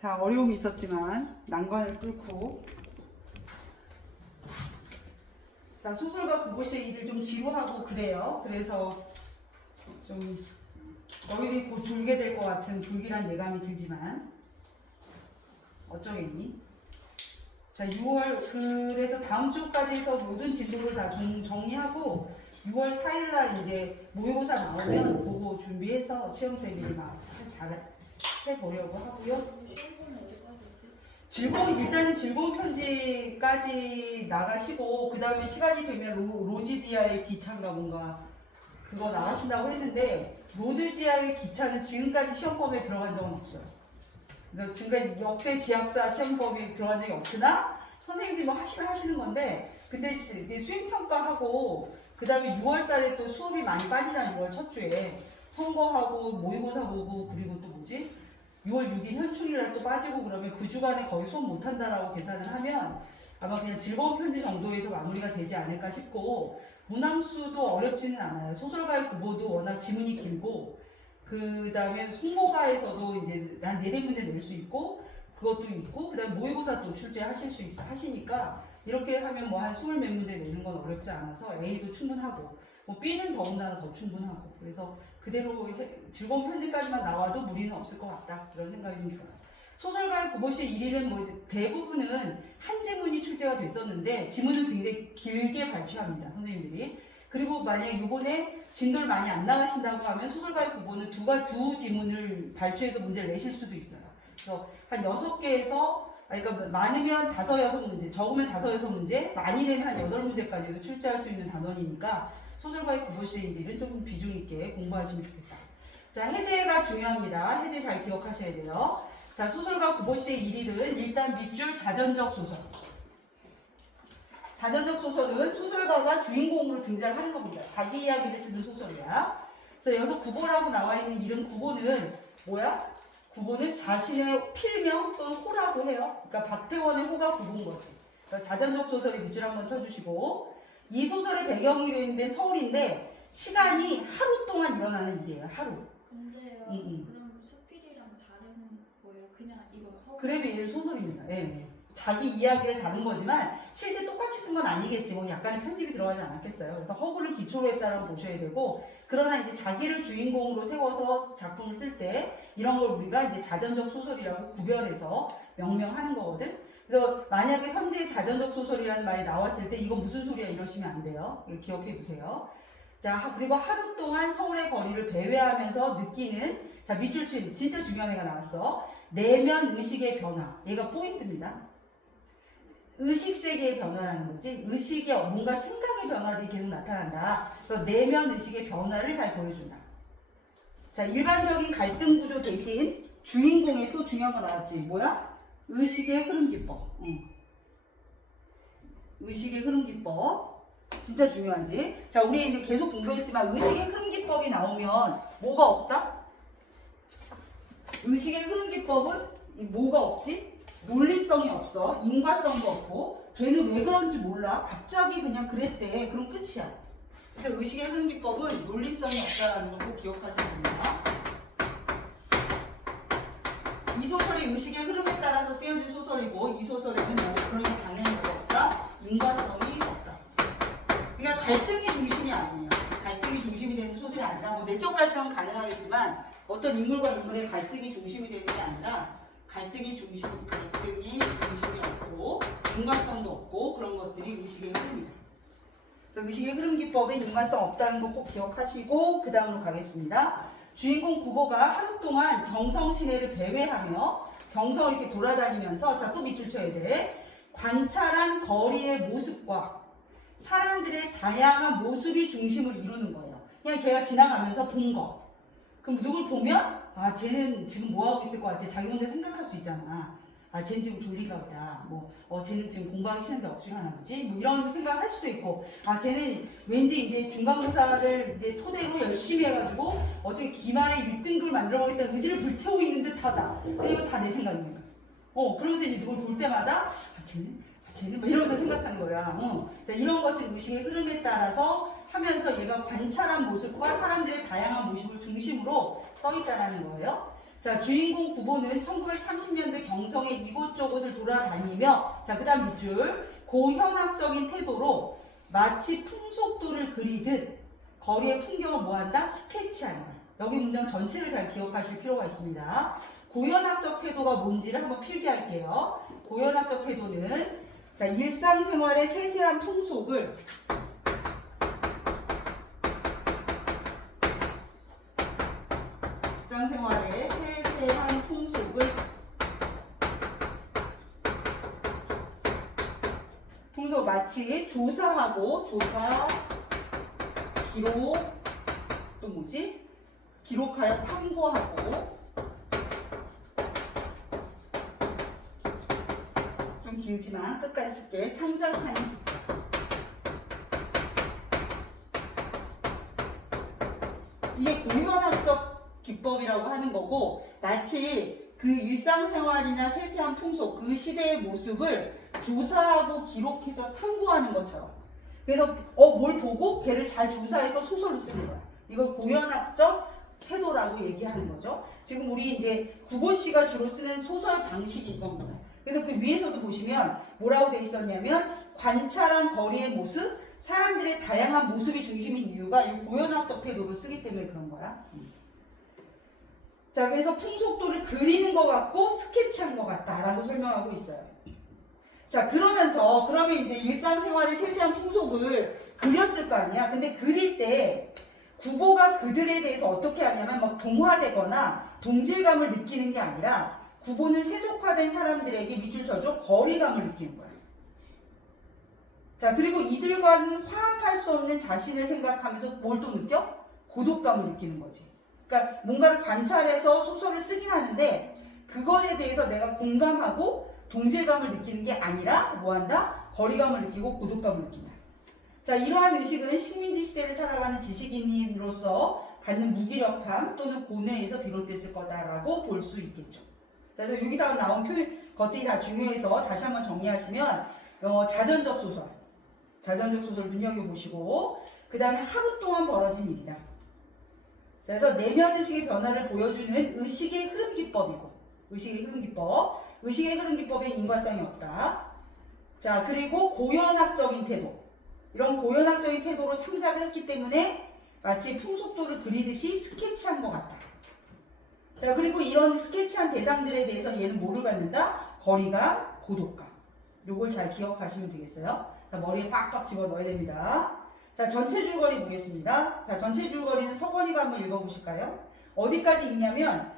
자, 어려움이 있었지만 난관을 뚫고. 자, 소설가 구보시의 일을 좀 지루하고 그래요. 그래서 좀 너희들이 곧 졸게 될 것 같은 불길한 예감이 들지만 어쩌겠니? 자, 6월 그래서 다음 주까지 해서 모든 진도를 다 정리하고 6월 4일 날 이제 모의고사 나오면 그거 준비해서 시험 대비를 막 잘 해보려고 하고요. 일단은 즐거운 편지까지 나가시고 그 다음에 시간이 되면 로지디아의 기차인가 뭔가 그거 나가신다고 했는데 로드지아의 기차는 지금까지 시험 범위에 들어간 적은 없어요. 그래서 지금까지 역대 지학사 시험 범위에 들어간 적이 없으나 선생님들이 뭐 하시면 하시는 건데 근데 이제 수행평가하고 그 다음에 6월 달에 또 수업이 많이 빠지잖아요. 6월 첫 주에 선거하고 모의고사 보고 그리고 또 뭐지? 6월 6일 현충일날 또 빠지고 그러면 그 주간에 거의 수업 못한다라고 계산을 하면 아마 그냥 즐거운 편지 정도에서 마무리가 되지 않을까 싶고 문항수도 어렵지는 않아요. 소설가의 구보도 워낙 지문이 길고 그 다음에 홍보가에서도 이제 한 4문제 낼 수 있고 그것도 있고 그 다음에 모의고사 또 출제하실 수 하시니까 이렇게 하면 뭐 한 20몇 문제 내는 건 어렵지 않아서 A도 충분하고 뭐 B는 더군다나 더 충분하고 그래서 그대로 즐거운 편지까지만 나와도 무리는 없을 것 같다 그런 생각이 좀 들어요. 소설가의 구보시의 1일은 뭐 대부분은 한 지문이 출제가 됐었는데 지문은 굉장히 길게 발췌합니다 선생님들이. 그리고 만약에 이번에 진도를 많이 안 나가신다고 하면 소설가의 구보는 두 지문을 발췌해서 문제를 내실 수도 있어요. 그래서 한 6개에서 그러니까 많으면 5, 6문제, 적으면 5, 6문제, 많이 되면 한 8문제까지도 출제할 수 있는 단원이니까 소설가의 구보시의 1일은 좀 비중 있게 공부하시면 좋겠다. 자, 해제가 중요합니다. 해제 잘 기억하셔야 돼요. 자, 소설가 구보시의 1일은 일단 밑줄 자전적 소설. 자전적 소설은 소설가가 주인공으로 등장하는 겁니다. 자기 이야기를 쓰는 소설이야. 그래서 여기서 구보라고 나와 있는 이름 구보는 뭐야? 구보는 자신의 필명 또는 호라고 해요. 그러니까 박태원의 호가 구보인 거지. 그러니까 자전적 소설의 밑줄 한번 쳐주시고 이 소설의 배경이 되어 있는 서울인데 시간이 하루 동안 일어나는 일이에요. 하루. 근데요. 그럼 수필이랑 다른 거예요? 그냥 이거 그래도 이제 소설입니다. 예. 자기 이야기를 다룬 거지만 실제 똑같이 쓴 건 아니겠지. 뭐 약간의 편집이 들어가지 않았겠어요. 그래서 허구를 기초로 했다라고 보셔야 되고 그러나 이제 자기를 주인공으로 세워서 작품을 쓸 때 이런 걸 우리가 이제 자전적 소설이라고 구별해서 명명하는 거거든. 그래서 만약에 선지의 자전적 소설이라는 말이 나왔을 때 이거 무슨 소리야 이러시면 안 돼요. 이거 기억해 두세요. 자, 그리고 하루 동안 서울의 거리를 배회하면서 느끼는 자, 밑줄 침 진짜 중요한 애가 나왔어. 내면 의식의 변화. 얘가 포인트입니다. 의식 세계의 변화라는 거지. 의식의 뭔가 생각의 변화들이 계속 나타난다. 그래서 내면 의식의 변화를 잘 보여준다. 자, 일반적인 갈등 구조 대신 주인공의 또 중요한 거 나왔지. 뭐야? 의식의 흐름 기법. 의식의 흐름 기법. 진짜 중요하지. 자, 우리 이제 계속 공부했지만 의식의 흐름 기법이 나오면 뭐가 없다? 의식의 흐름 기법은 뭐가 없지? 논리성이 없어. 인과성도 없고 걔는 왜 그런지 몰라. 갑자기 그냥 그랬대. 그럼 끝이야. 그래서 의식의 흐름 기법은 논리성이 없다는 걸 꼭 기억하셔야 됩니다. 이 소설이 의식의 흐름에 따라서 쓰여진 소설이고 이 소설에는 그런 게 당연히 없다. 인과성이 없다. 그러니까 갈등이 중심이 아니에요. 갈등이 중심이 되는 소설이 아니라 뭐 내적 갈등은 가능하겠지만 어떤 인물과 인물의 갈등이 중심이 되는 게 아니라 갈등이 중심이 없고 인과성도 없고 그런 것들이 의식의 흐름입니다. 의식의 흐름 기법에 인과성 없다는 거 꼭 기억하시고 그 다음으로 가겠습니다. 주인공 구보가 하루 동안 경성 시내를 배회하며 경성을 이렇게 돌아다니면서 자, 또 밑줄 쳐야 돼. 관찰한 거리의 모습과 사람들의 다양한 모습이 중심을 이루는 거예요. 그냥 걔가 지나가면서 본 거. 그럼 누굴 보면 아, 쟤는 지금 뭐 하고 있을 것 같아. 자기 혼자 생각할 수 있잖아. 아, 쟤는 지금 졸리가 보다. 쟤는 지금 공부하기 싫은데 억지로 하나 보지? 뭐 이런 생각을 할 수도 있고, 아, 쟤는 왠지 이제 중간고사를 이제 토대로 열심히 해가지고 어차피 기말에 1등급을 만들어보겠다는 의지를 불태우고 있는 듯 하다. 근데 이거 다 내 생각입니다. 그러면서 이제 누굴 볼 때마다 쟤는 뭐 이러면서 생각하는 거야. 자, 이런 것들 의식의 흐름에 따라서 하면서 얘가 관찰한 모습과 사람들의 다양한 모습을 중심으로 써 있다는 거예요. 자, 주인공 구보는 1930년대 돌아다니며, 자, 그 다음 밑줄. 고현학적인 태도로 마치 풍속도를 그리듯 거리의 풍경을 뭐한다? 스케치한다. 여기 문장 전체를 잘 기억하실 필요가 있습니다. 고현학적 태도가 뭔지를 한번 필기할게요. 고현학적 태도는 자, 일상생활의 세세한 풍속을 일상생활의 세세한 풍속을 마치 조사하고 조사, 기록, 또 뭐지? 기록하여 탐구하고 좀 길지만 끝까지 쓸게. 창작하는 이게 고현학적 기법이라고 하는 거고 마치 그 일상생활이나 세세한 풍속, 그 시대의 모습을 조사하고 기록해서 탐구하는 것처럼. 그래서 뭘 보고 걔를 잘 조사해서 소설을 쓰는 거야. 이걸 고현학적 태도라고 얘기하는 거죠. 지금 우리 이제 구보씨가 주로 쓰는 소설 방식이 이건 거야. 그래서 그 위에서도 보시면 뭐라고 돼 있었냐면 관찰한 거리의 모습, 사람들의 다양한 모습이 중심인 이유가 이 고현학적 태도를 쓰기 때문에 그런 거야. 자, 그래서 풍속도를 그리는 것 같고 스케치한 것 같다라고 설명하고 있어요. 자, 그러면 이제 일상생활의 세세한 풍속을 그렸을 거 아니야. 근데 그릴 때 구보가 그들에 대해서 어떻게 하냐면 막 동화되거나 동질감을 느끼는 게 아니라 구보는 세속화된 사람들에게 밑줄 쳐줘 거리감을 느끼는 거야. 자, 그리고 이들과는 화합할 수 없는 자신을 생각하면서 뭘 또 느껴? 고독감을 느끼는 거지. 그러니까 뭔가를 관찰해서 소설을 쓰긴 하는데 그거에 대해서 내가 공감하고 동질감을 느끼는 게 아니라 뭐한다? 거리감을 느끼고 고독감을 느낀다. 자, 이러한 의식은 식민지 시대를 살아가는 지식인으로서 갖는 무기력함 또는 고뇌에서 비롯됐을 거다라고 볼 수 있겠죠. 자, 그래서 여기다가 나온 표현 것들이 다 중요해서 다시 한번 정리하시면 자전적 소설 눈여겨보시고 그 다음에 하루 동안 벌어진 일이다. 그래서 내면 의식의 변화를 보여주는 의식의 흐름 기법이고 의식의 흐름 기법에 인과성이 없다. 자, 그리고 고현학적인 태도. 이런 고현학적인 태도로 창작을 했기 때문에 마치 풍속도를 그리듯이 스케치한 것 같다. 자, 그리고 이런 스케치한 대상들에 대해서 얘는 뭐를 갖는다? 거리감, 고독감. 요걸 잘 기억하시면 되겠어요. 자, 머리에 빡빡 집어넣어야 됩니다. 자, 전체 줄거리 보겠습니다. 자, 전체 줄거리는 서건이가 한번 읽어보실까요? 어디까지 읽냐면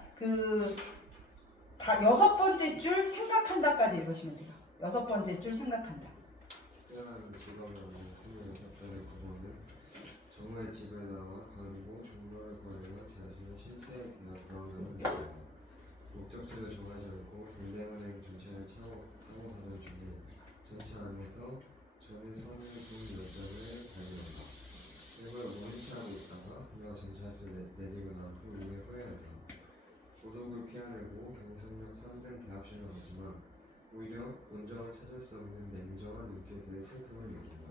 여섯 번째 줄 생각한다까지 읽으시면 돼요. 여섯 번째 줄 생각한다. 특별한 직업이 없는 26살의 구보는 정오의 집에 나와 걸고 종로를 걸으며 자신의 신체에 대한 불안감을 느꼈다. 목적지도 정하지 않고 동대문행 전차를 타고 가던 중에 전차 안에서 전에 서는 두 여자를 발견한다. 일부러 모니터하고 있다가 그녀가 전차에서 내리고 난 후에 후회한다. 고독을 피하려고 경상역 3등 대합실로 가지만 오히려 온정을 찾을 수 없는 냉정한 눈길들의 슬픔을 느낀다.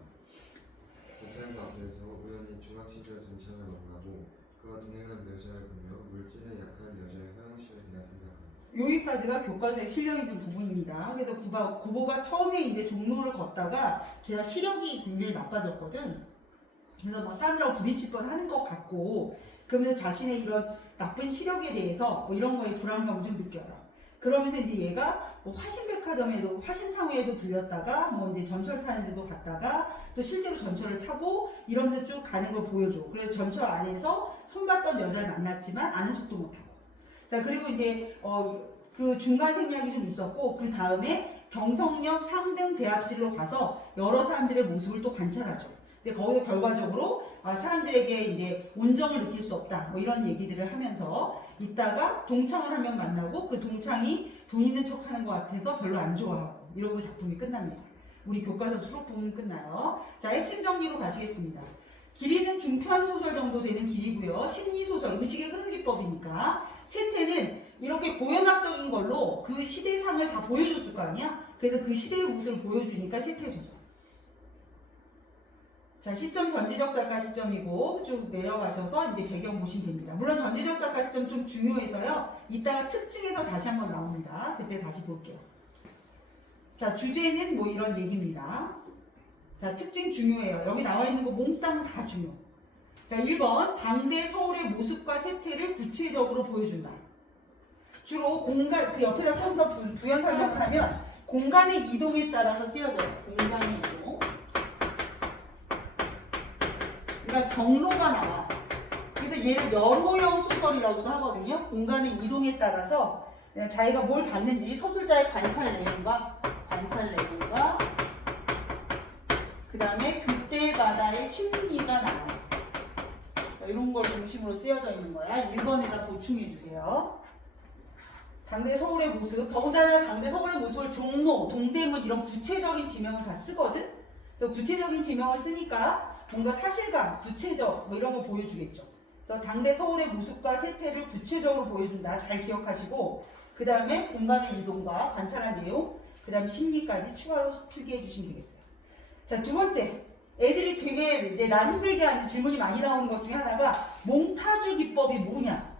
전차역 앞에서 우연히 중학 시절 전차를 만나고 그와 동행한 여자를 보며 물질에 약한 여자의 화장실에 대해 생각한다. 여기까지가 교과서에 실려 있는 부분입니다. 그래서 구보가 처음에 이제 종로를 걷다가 걔가 시력이 굉장히 나빠졌거든. 그래서 막 사람들하고 부딪힐 뻔하는 것 같고 그러면서 자신의 이런 나쁜 시력에 대해서 뭐 이런 거에 불안감을 좀 느껴요. 그러면서 이제 얘가 뭐 화신백화점에도 화신상회에도 들렸다가 뭐 이제 전철 타는 데도 갔다가 또 실제로 전철을 타고 이러면서 쭉 가는 걸 보여줘. 그래서 전철 안에서 선봤던 여자를 만났지만 아는 척도 못하고. 자, 그리고 이제 그 중간 생략이 좀 있었고 그 다음에 경성역 3등 대합실로 가서 여러 사람들의 모습을 또 관찰하죠. 근데 거기서 결과적으로 사람들에게 이제 온정을 느낄 수 없다 뭐 이런 얘기들을 하면서 있다가 동창을 한 명 만나고 그 동창이 돈 있는 척 하는 것 같아서 별로 안 좋아하고 이러고 작품이 끝납니다. 우리 교과서 수록 부분 끝나요. 자, 핵심 정리로 가시겠습니다. 길이는 중편 소설 정도 되는 길이고요. 심리소설, 의식의 흐름 기법이니까 세태는 이렇게 고현학적인 걸로 그 시대상을 다 보여줬을 거 아니야? 그래서 그 시대의 모습을 보여주니까 세태소설. 자, 시점 전지적 작가 시점이고 쭉 내려가셔서 이제 배경 보시면 됩니다. 물론 전지적 작가 시점 좀 중요해서요. 이따가 특징에서 다시 한번 나옵니다. 그때 다시 볼게요. 자, 주제는 뭐 이런 얘기입니다. 자, 특징 중요해요. 여기 나와 있는 거 몽땅 다 중요. 자, 1번 당대 서울의 모습과 세태를 구체적으로 보여준다. 주로 공간, 그 옆에다 좀 더 부연 설명을 하면 공간의 이동에 따라서 쓰여져요. 공간의 이동. 그러니까 경로가 나와. 그래서 얘를 여로형 소설이라고도 하거든요. 공간의 이동에 따라서 자기가 뭘 봤는지 서술자의 관찰 내용과 그 다음에 그때마다의 심리가 나와요. 이런 걸 중심으로 쓰여져 있는 거야. 1번에다 보충해 주세요. 당대 서울의 모습, 더군다나 당대 서울의 모습을 종로, 동대문 이런 구체적인 지명을 다 쓰거든. 그래서 구체적인 지명을 쓰니까 뭔가 사실감, 구체적 뭐 이런 거 보여주겠죠. 그래서 당대 서울의 모습과 세태를 구체적으로 보여준다. 잘 기억하시고 그 다음에 공간의 이동과 관찰한 내용, 그 다음 심리까지 추가로 필기해 주시면 되겠어요. 자, 두 번째. 애들이 되게 이제 나 힘들게 하는 질문이 많이 나오는 것 중에 하나가 몽타주 기법이 뭐냐?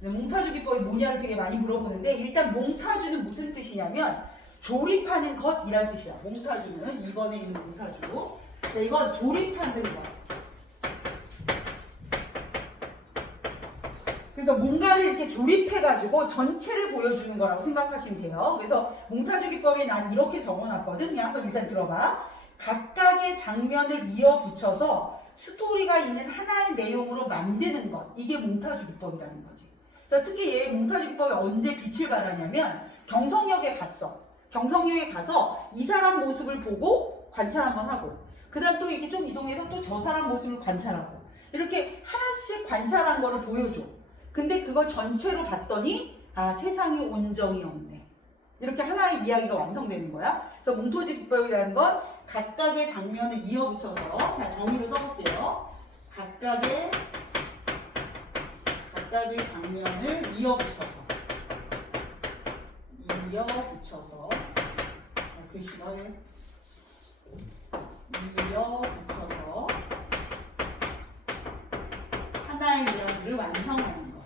몽타주 기법이 뭐냐를 되게 많이 물어보는데 일단 몽타주는 무슨 뜻이냐면 조립하는 것이라는 뜻이야. 몽타주는 2번에 있는 몽타주. 이건 조립하는 것. 그래서 뭔가를 이렇게 조립해가지고 전체를 보여주는 거라고 생각하시면 돼요. 그래서 몽타주 기법에 난 이렇게 적어놨거든. 그냥 한번 일단 들어봐. 각각의 장면을 이어 붙여서 스토리가 있는 하나의 내용으로 만드는 것. 이게 몽타주 기법이라는 거지. 그래서 특히 얘 몽타주 기법이 언제 빛을 발하냐면 경성역에 갔어. 경성역에 가서 이 사람 모습을 보고 관찰 한번 하고 그 다음 또 이렇게 좀 이동해서 또 저 사람 모습을 관찰하고 이렇게 하나씩 관찰한 거를 보여줘. 근데 그걸 전체로 봤더니 아, 세상에 온정이 없네. 이렇게 하나의 이야기가 완성되는 거야. 그래서 몽타주 기법이라는 건 각각의 장면을 이어붙여서 자, 정의를 써볼게요. 각각의 장면을 이어붙여서 글씨가 이어붙여서 하나의 이야기를 완성하는 거.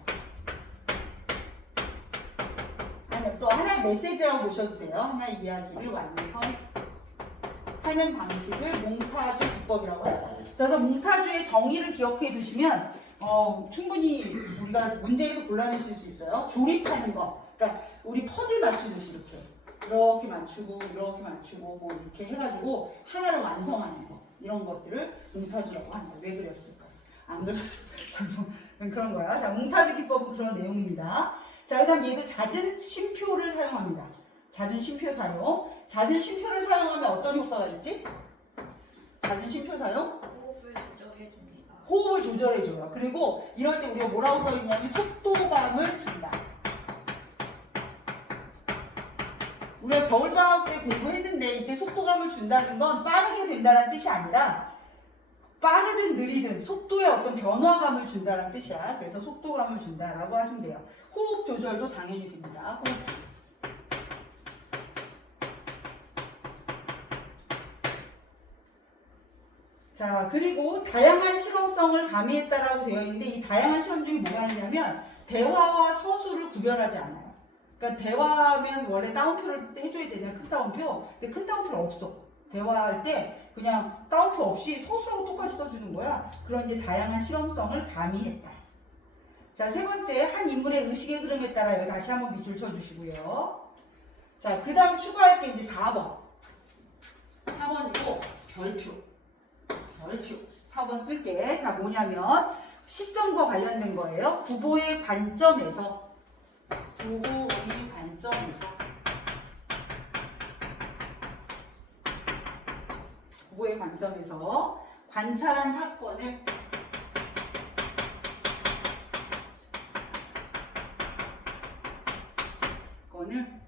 아니, 또 하나의 메시지라고 보셔도 돼요. 하나의 이야기를 완성하는 방식을 몽타주 기법이라고 해요. 그래서 몽타주의 정의를 기억해 두시면 충분히 우리가 문제에서 골라내실 수 있어요. 조립하는 거. 그러니까 우리 퍼즐 맞추듯이 이렇게 맞추고 뭐 이렇게 해가지고 하나를 완성하는 거. 이런 것들을 몽타주라고 한다. 왜 그랬을까? 안 그랬어. 그런 거야. 자, 몽타주 기법은 그런 내용입니다. 자, 그 다음 얘도 잦은 쉼표를 사용합니다. 잦은 쉼표 사용. 잦은 쉼표를 사용하면 어떤 효과가 있지? 잦은 쉼표 사용? 호흡을 조절해줘요. 그리고 이럴 때 우리가 뭐라고 써있냐면 속도감을 준다. 우리가 겨울방학 때 공부했는데 이때 속도감을 준다는 건 빠르게 된다는 뜻이 아니라 빠르든 느리든 속도에 어떤 변화감을 준다는 뜻이야. 그래서 속도감을 준다라고 하시면 돼요. 호흡 조절도 당연히 됩니다. 호흡. 자, 그리고 다양한 실험성을 가미했다라고 되어 있는데 이 다양한 실험 중에 뭐가 있냐면 대화와 서술을 구별하지 않아요. 그러니까 대화하면 원래 따옴표를 해줘야 되잖아요. 큰 따옴표. 근데 큰 따옴표는 없어. 대화할 때 그냥 따옴표 없이 서술하고 똑같이 써주는 거야. 그런 이제 다양한 실험성을 가미했다. 자, 세 번째, 한 인물의 의식의 흐름에 따라 여기 다시 한번 밑줄 쳐주시고요. 자, 그 다음 추가할 게 이제 4번. 4번이고 별표. 4번 쓸게. 자, 뭐냐면 시점과 관련된 거예요. 구보의 관점에서 관찰한 사건을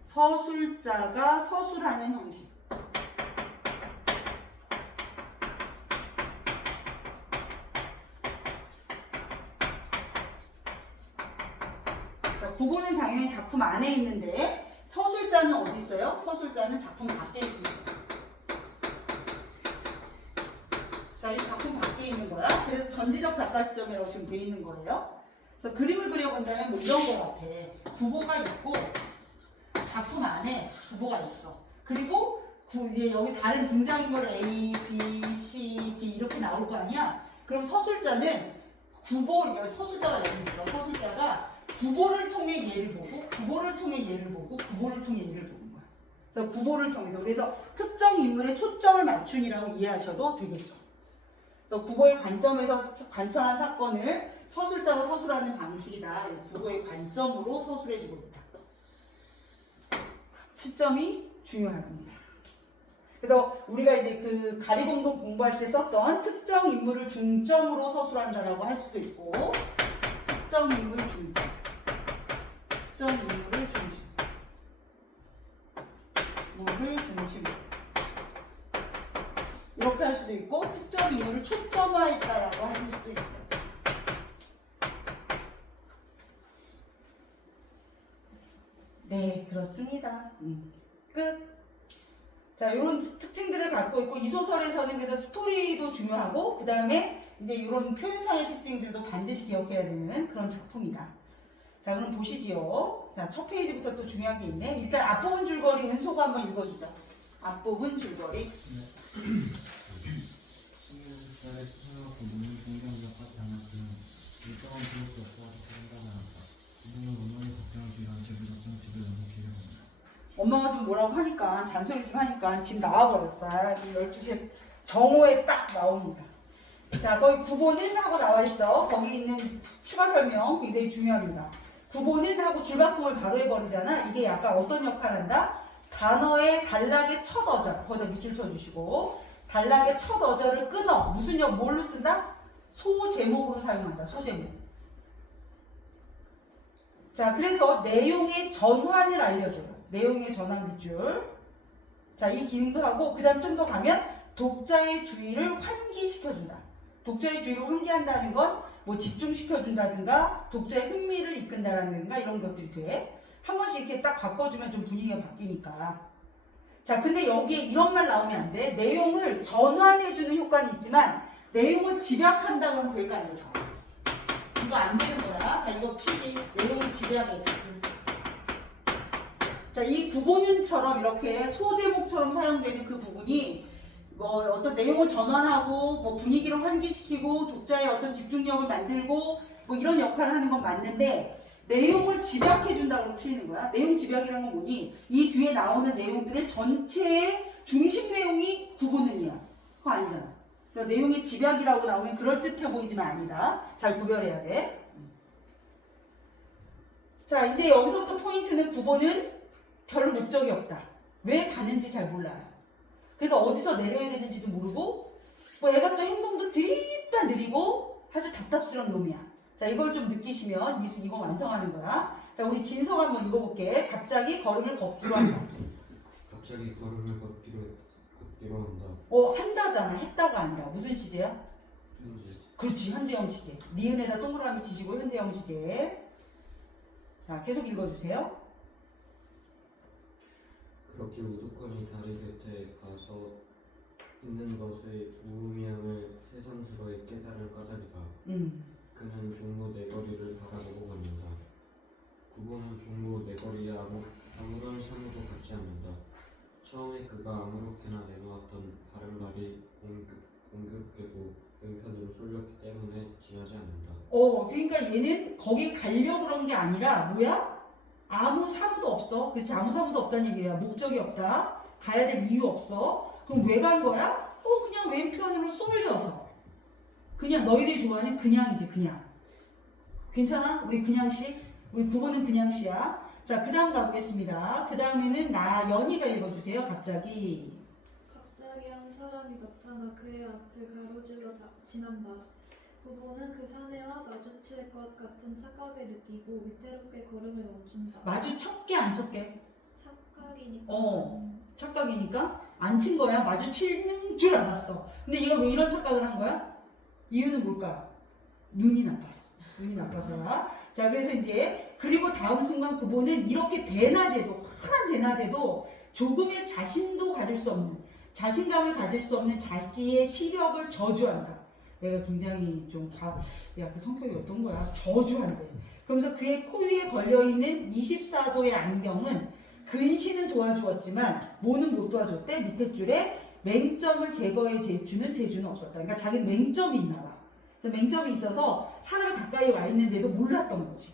서술자가 서술하는 형식. 구보는 당연히 작품 안에 있는데 서술자는 어디 있어요? 서술자는 작품 밖에 있습니다. 자, 이 작품 밖에 있는 거야. 그래서 전지적 작가 시점이라고 지금 돼 있는 거예요. 그래서 그림을 그려본다면 뭐 이런 거 같아. 구보가 있고 작품 안에 구보가 있어. 그리고 이제 여기 다른 등장인물 A, B, C, D 이렇게 나올 거 아니야? 그럼 서술자는 서술자가 여기 있어. 서술자가 구보를 통해 얘를 보고, 구보를 통해 얘를 보고, 구보를 통해 얘를 보는 거야. 그래서 구보를 통해서. 그래서 특정 인물에 초점을 맞춘이라고 이해하셔도 되겠죠. 그래서 구보의 관점에서 관찰한 사건을 서술자가 서술하는 방식이다. 구보의 관점으로 서술해주고 있다. 시점이 중요합니다. 그래서 우리가 이제 그 가리봉동 공부할 때 썼던 특정 인물을 중점으로 서술한다라고 할 수도 있고, 특정 인물 중점, 특정 인물을 중심으로 이렇게 할 수도 있고, 특정 인물을 초점화했다라고 할 수도 있어요. 네, 그렇습니다. 끝. 자, 이런 특징들을 갖고 있고, 이 소설에서는 그래서 스토리도 중요하고, 그 다음에 이제 이런 표현상의 특징들도 반드시 기억해야 되는 그런 작품이다. 자, 그럼 보시지요. 자, 첫 페이지부터 또 중요한 게 있네. 일단 앞부분 줄거리 은소가 한번 읽어주자. 앞부분 줄거리. 26살의 수상하고 문인 공장자까지 하나 그는 일정한 기록도 없어 생각을 한다. 이분은 어머니 걱정을 뒤로 한 집을 잡던 집을 넘기려 합니다. 엄마가 좀 뭐라고 하니까, 잔소리 좀 하니까 지금 나와버렸어. 12시에 정오에 딱 나옵니다. 자, 거기 구보는 하고 나와 있어. 거기 있는 추가 설명 굉장히 중요합니다. 구보는 하고 줄바꿈을 바로 해버리잖아. 이게 약간 어떤 역할을 한다? 단어의 단락의 첫 어절, 거기다 밑줄 쳐주시고, 단락의 첫 어절을 끊어. 무슨 뭘로 쓴다? 소제목으로 사용한다. 소제목. 자, 그래서 내용의 전환을 알려줘요. 내용의 전환 밑줄. 자, 이 기능도 하고, 그 다음 좀 더 가면 독자의 주의를 환기시켜준다. 독자의 주의를 환기한다는 건 뭐 집중시켜준다든가 독자의 흥미를 이끈다라든가 이런 것들이 돼. 한 번씩 이렇게 딱 바꿔주면 좀 분위기가 바뀌니까. 자, 근데 여기에 이런 말 나오면 안 돼. 내용을 전환해주는 효과는 있지만 내용을 집약한다 그러면 될까 안 될까? 이거 안 되는 거야. 자, 이거 필기. 내용을 집약해. 자, 이 구보는처럼 이렇게 소제목처럼 사용되는 그 부분이 뭐 어떤 내용을 전환하고 뭐 분위기를 환기시키고 독자의 어떤 집중력을 만들고 뭐 이런 역할을 하는 건 맞는데 내용을 집약해 준다고 하면 틀리는 거야. 내용 집약이라는 건 뭐니? 이 뒤에 나오는 내용들의 전체의 중심 내용이 구보는이야. 그거 아니잖아. 그러니까 내용의 집약이라고 나오면 그럴듯해 보이지만 아니다. 잘 구별해야 돼. 자, 이제 여기서부터 포인트는 구보는 별로 목적이 없다. 왜 가는지 잘 몰라요. 그래서 어디서 내려야 되는지도 모르고 뭐 애가 또 행동도 드립다 느리고 아주 답답스러운 놈이야. 자, 이걸 좀 느끼시면 이거 완성하는 거야. 자, 우리 진석 한번 읽어볼게. 갑자기 걸음을 걷기로 한다. 갑자기 걸음을 걷기로 한다. 한다잖아. 했다가 아니라. 무슨 시제야? 현재. 그렇지, 현재형 시제. 니은에다 동그라미 치시고 현재형 시제. 자, 계속 읽어주세요. 그렇게 우두커니 다리 곁에 가서 있는 것의 우음향을 새삼스러이 깨달은 까닭이다. 그는 종로 네거리를 바라보고 걷는다. 구보는 종로 네거리에 아무런 사무도 갖지 않는다. 처음에 그가 아무렇게나 내놓았던 바른 말이 공급되고 왼편으로 쏠렸기 때문에 지나지 않는다. 그러니까 얘는 거기 가려고 그런 게 아니라 뭐야? 아무 사무도 없어. 그렇지, 아무 사무도 없다는 얘기야. 목적이 없다. 가야 될 이유 없어. 그럼 왜 간 거야? 그냥 왼편으로 쏠려서. 그냥 너희들이 좋아하는 그냥이지, 그냥. 괜찮아? 우리 그냥시? 우리 구보는 그냥시야. 자, 그 다음 가보겠습니다. 그 다음에는 연희가 읽어주세요. 갑자기 한 사람이 나타나 그의 앞을 가로질러 지난다. 구보는 그 사내와 마주칠 것 같은 착각을 느끼고 위태롭게 걸음을 멈춘다. 마주쳤게 안 쳤게? 착각이니까. 착각이니까 안 친 거야. 마주치는 줄 알았어. 근데 얘가 왜 이런 착각을 한 거야? 이유는 뭘까? 눈이 나빠서. 자, 그래서 이제 그리고 다음 순간 구보는 이렇게 대낮에도, 환한 대낮에도 조금의 자신도 가질 수 없는, 자신감을 가질 수 없는 자기의 시력을 저주한다. 얘가 굉장히 좀 약간 성격이 어떤 거야? 저주한대. 그러면서 그의 코 위에 걸려있는 24도의 안경은 근시는 도와주었지만 뭐는 못 도와줬대? 밑에 줄에 맹점을 제거해 주는 재주는 없었다. 그러니까 자기는 맹점이 있나 봐. 그래서 맹점이 있어서 사람이 가까이 와 있는데도 몰랐던 거지.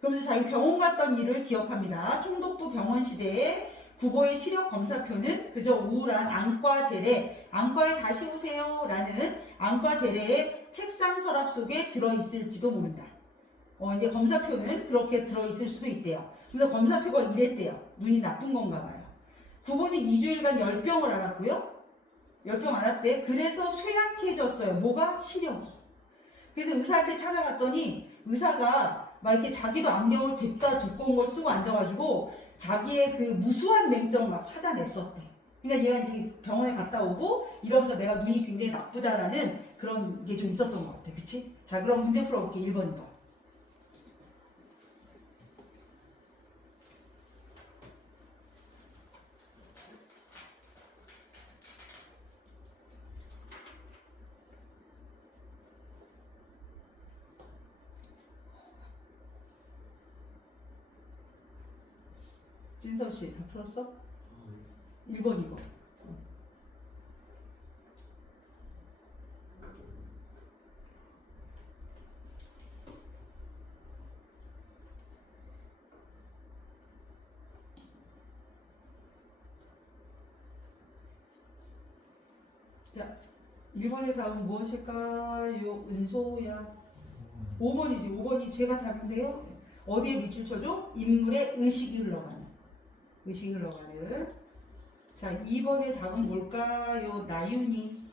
그러면서 자기 병원 갔던 일을 기억합니다. 총독부 병원 시대에 구보의 시력 검사표는 그저 우울한 안과 재래, 안과에 다시 오세요 라는 안과 재래의 책상 서랍 속에 들어있을지도 모른다. 이제 검사표는 그렇게 들어있을 수도 있대요. 그래서 검사표가 이랬대요. 눈이 나쁜 건가 봐요. 구보는 2주일간 열병을 앓았고요. 열병 앓았대. 그래서 쇠약해졌어요. 뭐가? 시력이. 그래서 의사한테 찾아갔더니 의사가 막 이렇게 자기도 안경을 댔다 두꺼운 걸 쓰고 앉아가지고 자기의 그 무수한 맹점을 막 찾아냈었대. 그러니까 얘가 이제 병원에 갔다 오고 이러면서 내가 눈이 굉장히 나쁘다라는 그런 게 좀 있었던 것 같아. 그치? 자, 그럼 문제 풀어볼게. 1번, 2번. 진서 씨, 다 풀었어? 1번, 2번. 자, 1번의 답은 무엇일까요? 은소야. 5번이지. 5번이 제가 답인데요. 어디에 밑줄 쳐줘? 인물의 의식이 흘러가는. 의식이 흘러가는. 자, 2번의 답은 뭘까요? 나윤이.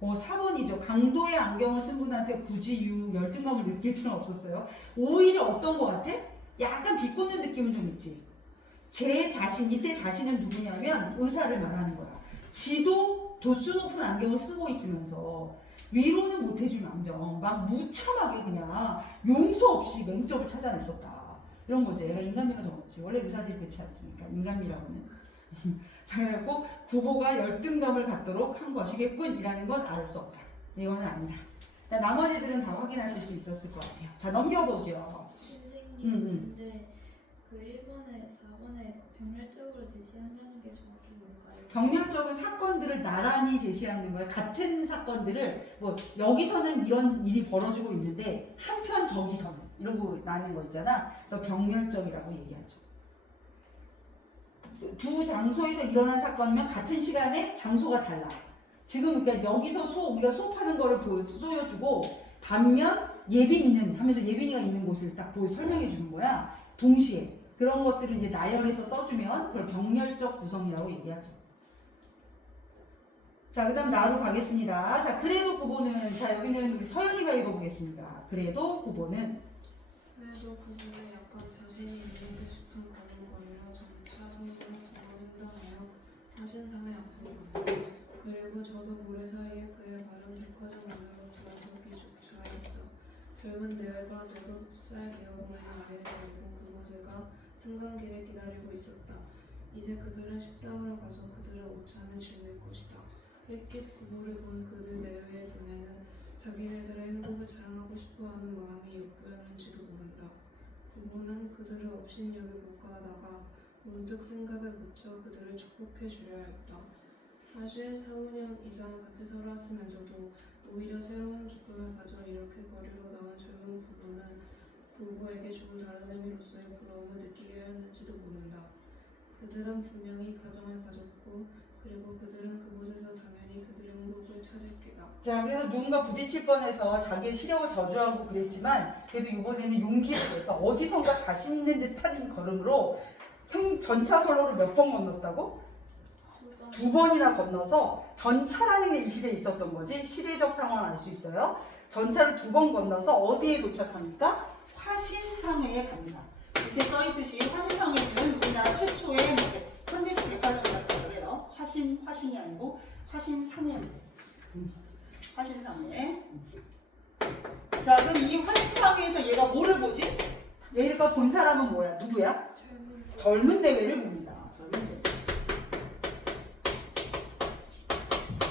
4번이죠. 강도의 안경을 쓴 분한테 굳이 열등감을 느낄 필요는 없었어요. 오히려 어떤 것 같아? 약간 비꼬는 느낌은 좀 있지. 제 자신, 이때 자신은 누구냐면 의사를 말하는 거야. 지도 도수 높은 안경을 쓰고 있으면서 위로는 못 해줄 망정 막 무참하게 그냥 용서 없이 맹점을 찾아냈었다. 이런 거지. 얘가 인간미가 더 높지. 원래 의사들이 그렇지 않습니까? 인간미라고는. 자, 그래갖고 구보가 열등감을 갖도록 한 것이겠군 이라는 건 알 수 없다. 이거는 아니다. 자, 나머지들은 다 확인하실 수 있었을 것 같아요. 자, 넘겨보죠. 선생님, 근데 그 1번에 4번에 병렬적으로 제시한다는 게 정확히 뭘까요? 병렬적인 사건들을 나란히 제시하는 거예요. 같은 사건들을 뭐 여기서는 이런 일이 벌어지고 있는데 한편 저기서는 이러고 나는 거 있잖아. 그래서 병렬적이라고 얘기하죠. 두 장소에서 일어난 사건이면 같은 시간에 장소가 달라. 지금 그러니까 여기서 우리가 수업하는 거를 보여주고 반면 예빈이는 하면서 예빈이가 있는 곳을 딱 설명해 주는 거야. 동시에 그런 것들을 이제 나열해서 써주면 그걸 병렬적 구성이라고 얘기하죠. 자, 그 다음 나로 가겠습니다. 자, 그래도 구보는, 자, 여기는 우리 서연이가 읽어보겠습니다. 그래도 구보는 약간 자신이 이루고 싶은 걸음걸이로 점차 성공을 구원한다며 화신상의 앞으로 간다. 그리고 저도 모래 사이에 그의 바른 백화점 안으로 들어서기 족주하였다. 젊은 내외가 너도살 되어 보이는 아이를 데리고 그곳에 가 승강기를 기다리고 있었다. 이제 그들은 식당으로 가서 그들의 오차는 즐길 것이다. 햇빛 구보를 본 그들 내외의 눈에는 자기네들의 행복을 자랑하고 싶어하는 마음이 엿보였는지도 모른다. 구보는 그들을 업신여기 못가다가 문득 생각을 붙여 그들을 축복해 주려 했다. 사실 4~5년 이상 같이 살았으면서도 오히려 새로운 기쁨을 가져 이렇게 거리로 나온 젊은 부부는 부부에게 조금 다른 의미로서의 부러움을 느끼게 하였는지도 모른다. 그들은 분명히 가정을 가졌고 그리고 그들은 그곳에서 당연히 그들의 행복을 찾을 게다. 자, 그래서 누군가 부딪힐 뻔해서 자기의 시력을 저주하고 그랬지만 그래도 이번에는 용기를 내서 어디선가 자신 있는 듯한 걸음으로 전차선로를 몇 번 건넜다고? 2번이나 건너서 전차라는 게 이 시대에 있었던 거지. 시대적 상황을 알 수 있어요. 전차를 2번 건너서 어디에 도착합니까? 화신상회에 갑니다. 밑에 써있듯이 화신상회는 우리나라 최초의 현대식 백화점이라고 그래요. 화신이 아니고 화신상회. 화신상회. 자, 그럼 이 화신상회에서 얘가 뭐를 보지? 얘가 본 사람은 뭐야? 누구야? 젊은 대회를 봅니다. 젊은 대회.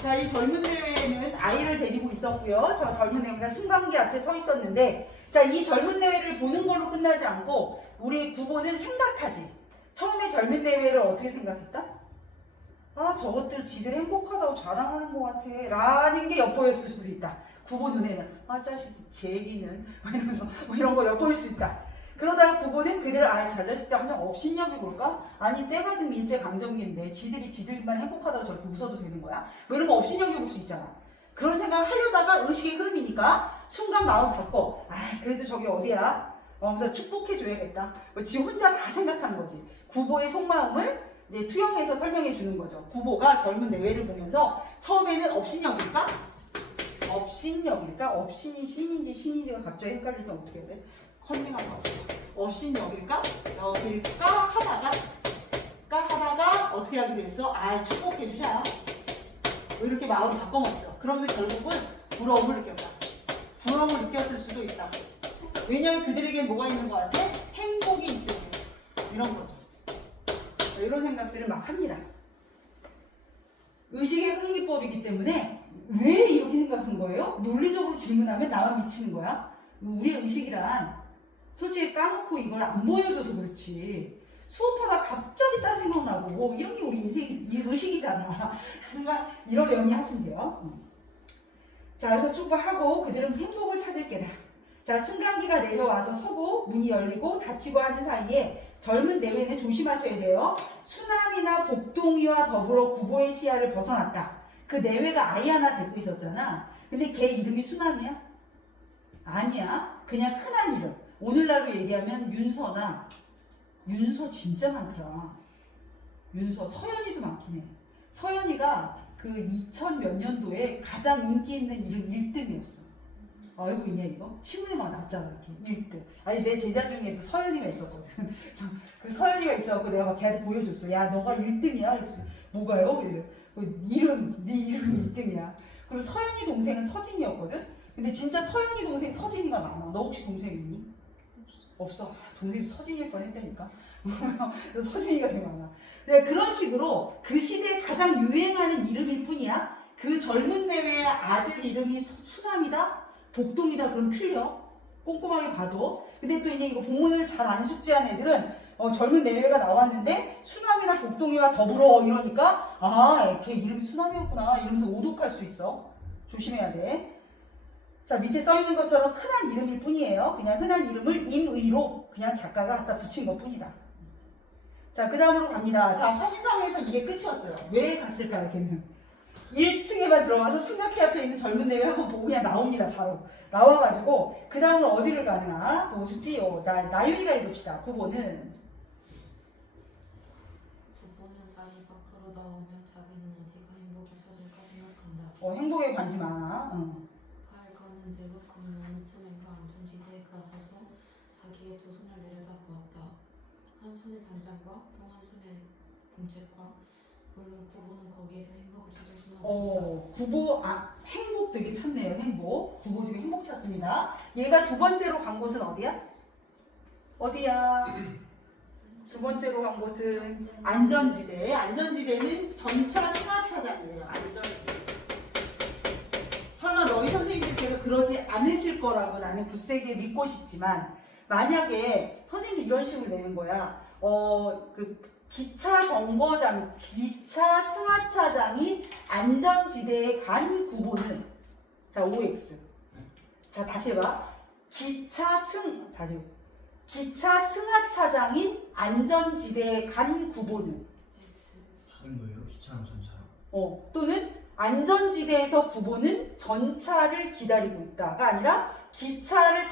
자, 이 젊은 대회는 아이를 데리고 있었고요. 저 젊은 대회가 승강기 앞에 서 있었는데, 자, 이 젊은 대회를 보는 걸로 끝나지 않고 우리 구보는 생각하지. 처음에 젊은 내외를 어떻게 생각했다? 아, 저것들 지들 행복하다고 자랑하는 것 같아 라는 게 엿보였을 수도 있다. 구보 눈에는 아, 자식 제 얘기는 막 이러면서 뭐 이런 거 엿보일 수 있다. 그러다가 구보는 그들을 자자식들 한명 업신여기 볼까? 아니 때가 지금 일제강점기인데 지들이 지들만 행복하다고 저렇게 웃어도 되는 거야? 뭐 이런 거 업신여기 볼 수 있잖아. 그런 생각을 하려다가 의식의 흐름이니까 순간 마음 바꿔. 아, 그래도 저기 어디야? 그래서 축복해줘야겠다. 지 혼자 다 생각하는 거지. 구보의 속마음을 이제 투영해서 설명해 주는 거죠. 구보가 젊은 내외를 보면서 처음에는 업신여길까? 업신여길까? 업신이 신인지 신인지가 갑자기 헷갈릴 때 어떻게 해야 돼? 컨닝하고 왔어. 업신여길까? 여길까? 하다가 어떻게 하기로 했어? 아, 축복해주자. 이렇게 마음을 바꿔먹죠. 그러면서 결국은 부러움을 느꼈다. 부러움을 느꼈을 수도 있다. 왜냐면 그들에게 뭐가 있는 것 같아? 행복이 있을 때. 이런 거죠. 이런 생각들을 막 합니다. 의식의 흥미법이기 때문에 왜 이렇게 생각한 거예요? 논리적으로 질문하면 나만 미치는 거야? 우리의 의식이란 솔직히 까놓고 이걸 안 보여줘서 그렇지. 수업하다 갑자기 딴 생각나고 뭐 이런 게 우리 인생이 의식이잖아. 그러니까 이러려니 하시면 돼요. 자, 그래서 축복하고 그들은 행복을 찾을 게다. 자, 승강기가 내려와서 서고 문이 열리고 닫히고 하는 사이에 젊은 내외는 조심하셔야 돼요. 수남이나 복동이와 더불어 구보의 시야를 벗어났다. 그 내외가 아이 하나 데리고 있었잖아. 근데 걔 이름이 수남이야? 아니야. 그냥 흔한 이름. 오늘날로 얘기하면 윤서나 윤서 진짜 많더라. 윤서, 서연이도 많긴 해. 서연이가 그 2000 몇 년도에 가장 인기 있는 이름 1등이었어. 알고 있냐 이거? 친구에 막 났잖아 이렇게 1등. 아니 내 제자 중에도 서연이가 있었거든. 그래서 그 서연이가 있어갖고 내가 막 걔한테 보여줬어. 야 너가 1등이야? 뭐가요? 이래. 네 이름이 1등이야. 그리고 서연이 동생은 서진이었거든. 근데 진짜 서연이 동생 서진이가 많아. 너 혹시 동생 있니? 없어. 아, 동생이 서진일 뻔했다니까. 그래서 서진이가 되게 많아. 근데 그런 식으로 그 시대에 가장 유행하는 이름일 뿐이야. 그 젊은 내외의 아들 이름이 수남이다? 복동이다? 그럼 틀려. 꼼꼼하게 봐도. 근데 또 이제 이거 본문을 잘 안 숙지한 애들은 젊은 내외가 나왔는데 수남이나 복동이와 더불어 이러니까 아, 걔 이름이 수남이었구나 이러면서 오독할 수 있어. 조심해야 돼. 자, 밑에 써있는 것처럼 흔한 이름일 뿐이에요. 그냥 흔한 이름을 임의로 그냥 작가가 갖다 붙인 것 뿐이다. 자, 그 다음으로 갑니다. 자, 화신상에서 이게 끝이었어요. 왜 갔을까요, 걔는? 1층에만 들어가서 승낙회 앞에 있는 젊은 내외 한번 보고 그냥 나옵니다, 바로. 나와가지고, 그 다음으로 어디를 가느냐? 뭐지? 나윤이가 읽읍시다. 9번은. 9번은 다시 밖으로 나오며 자기는 어디가 행복을 찾을까 생각한다. 행복에 관심 많아. 발 가는 대로 그는 어느 틈엔가 안전지대에 가서서 자기의 두 손을 내려다보았다. 한 손에 단장과 또 한 손에 공책과 물론 구보는 거기에서 행복을 찾을 수는 없었다. 구보, 행복 되게 찾네요, 행복. 구보 지금 행복 찾습니다. 얘가 두 번째로 간 곳은 어디야? 어디야? 두 번째로 간 곳은 안전지대. 안전지대는 전차 승하차장이에요, 안전지대. 설마 너희 선생님들께서 그러지 않으실 거라고 나는 굳세게 믿고 싶지만, 만약에 선생님이 이런 식으로 내는 거야. 기차 정거장, 기차 승하차장이 안전지대에 간 구보는, 자, OX. 자, 다시 해봐. 기차 승하차장인 안전지대에 간 구보는, X. 다른 거예요? 기차랑 전차랑? 또는 안전지대에서 구보는 전차를 기다리고 있다가 아니라 기차를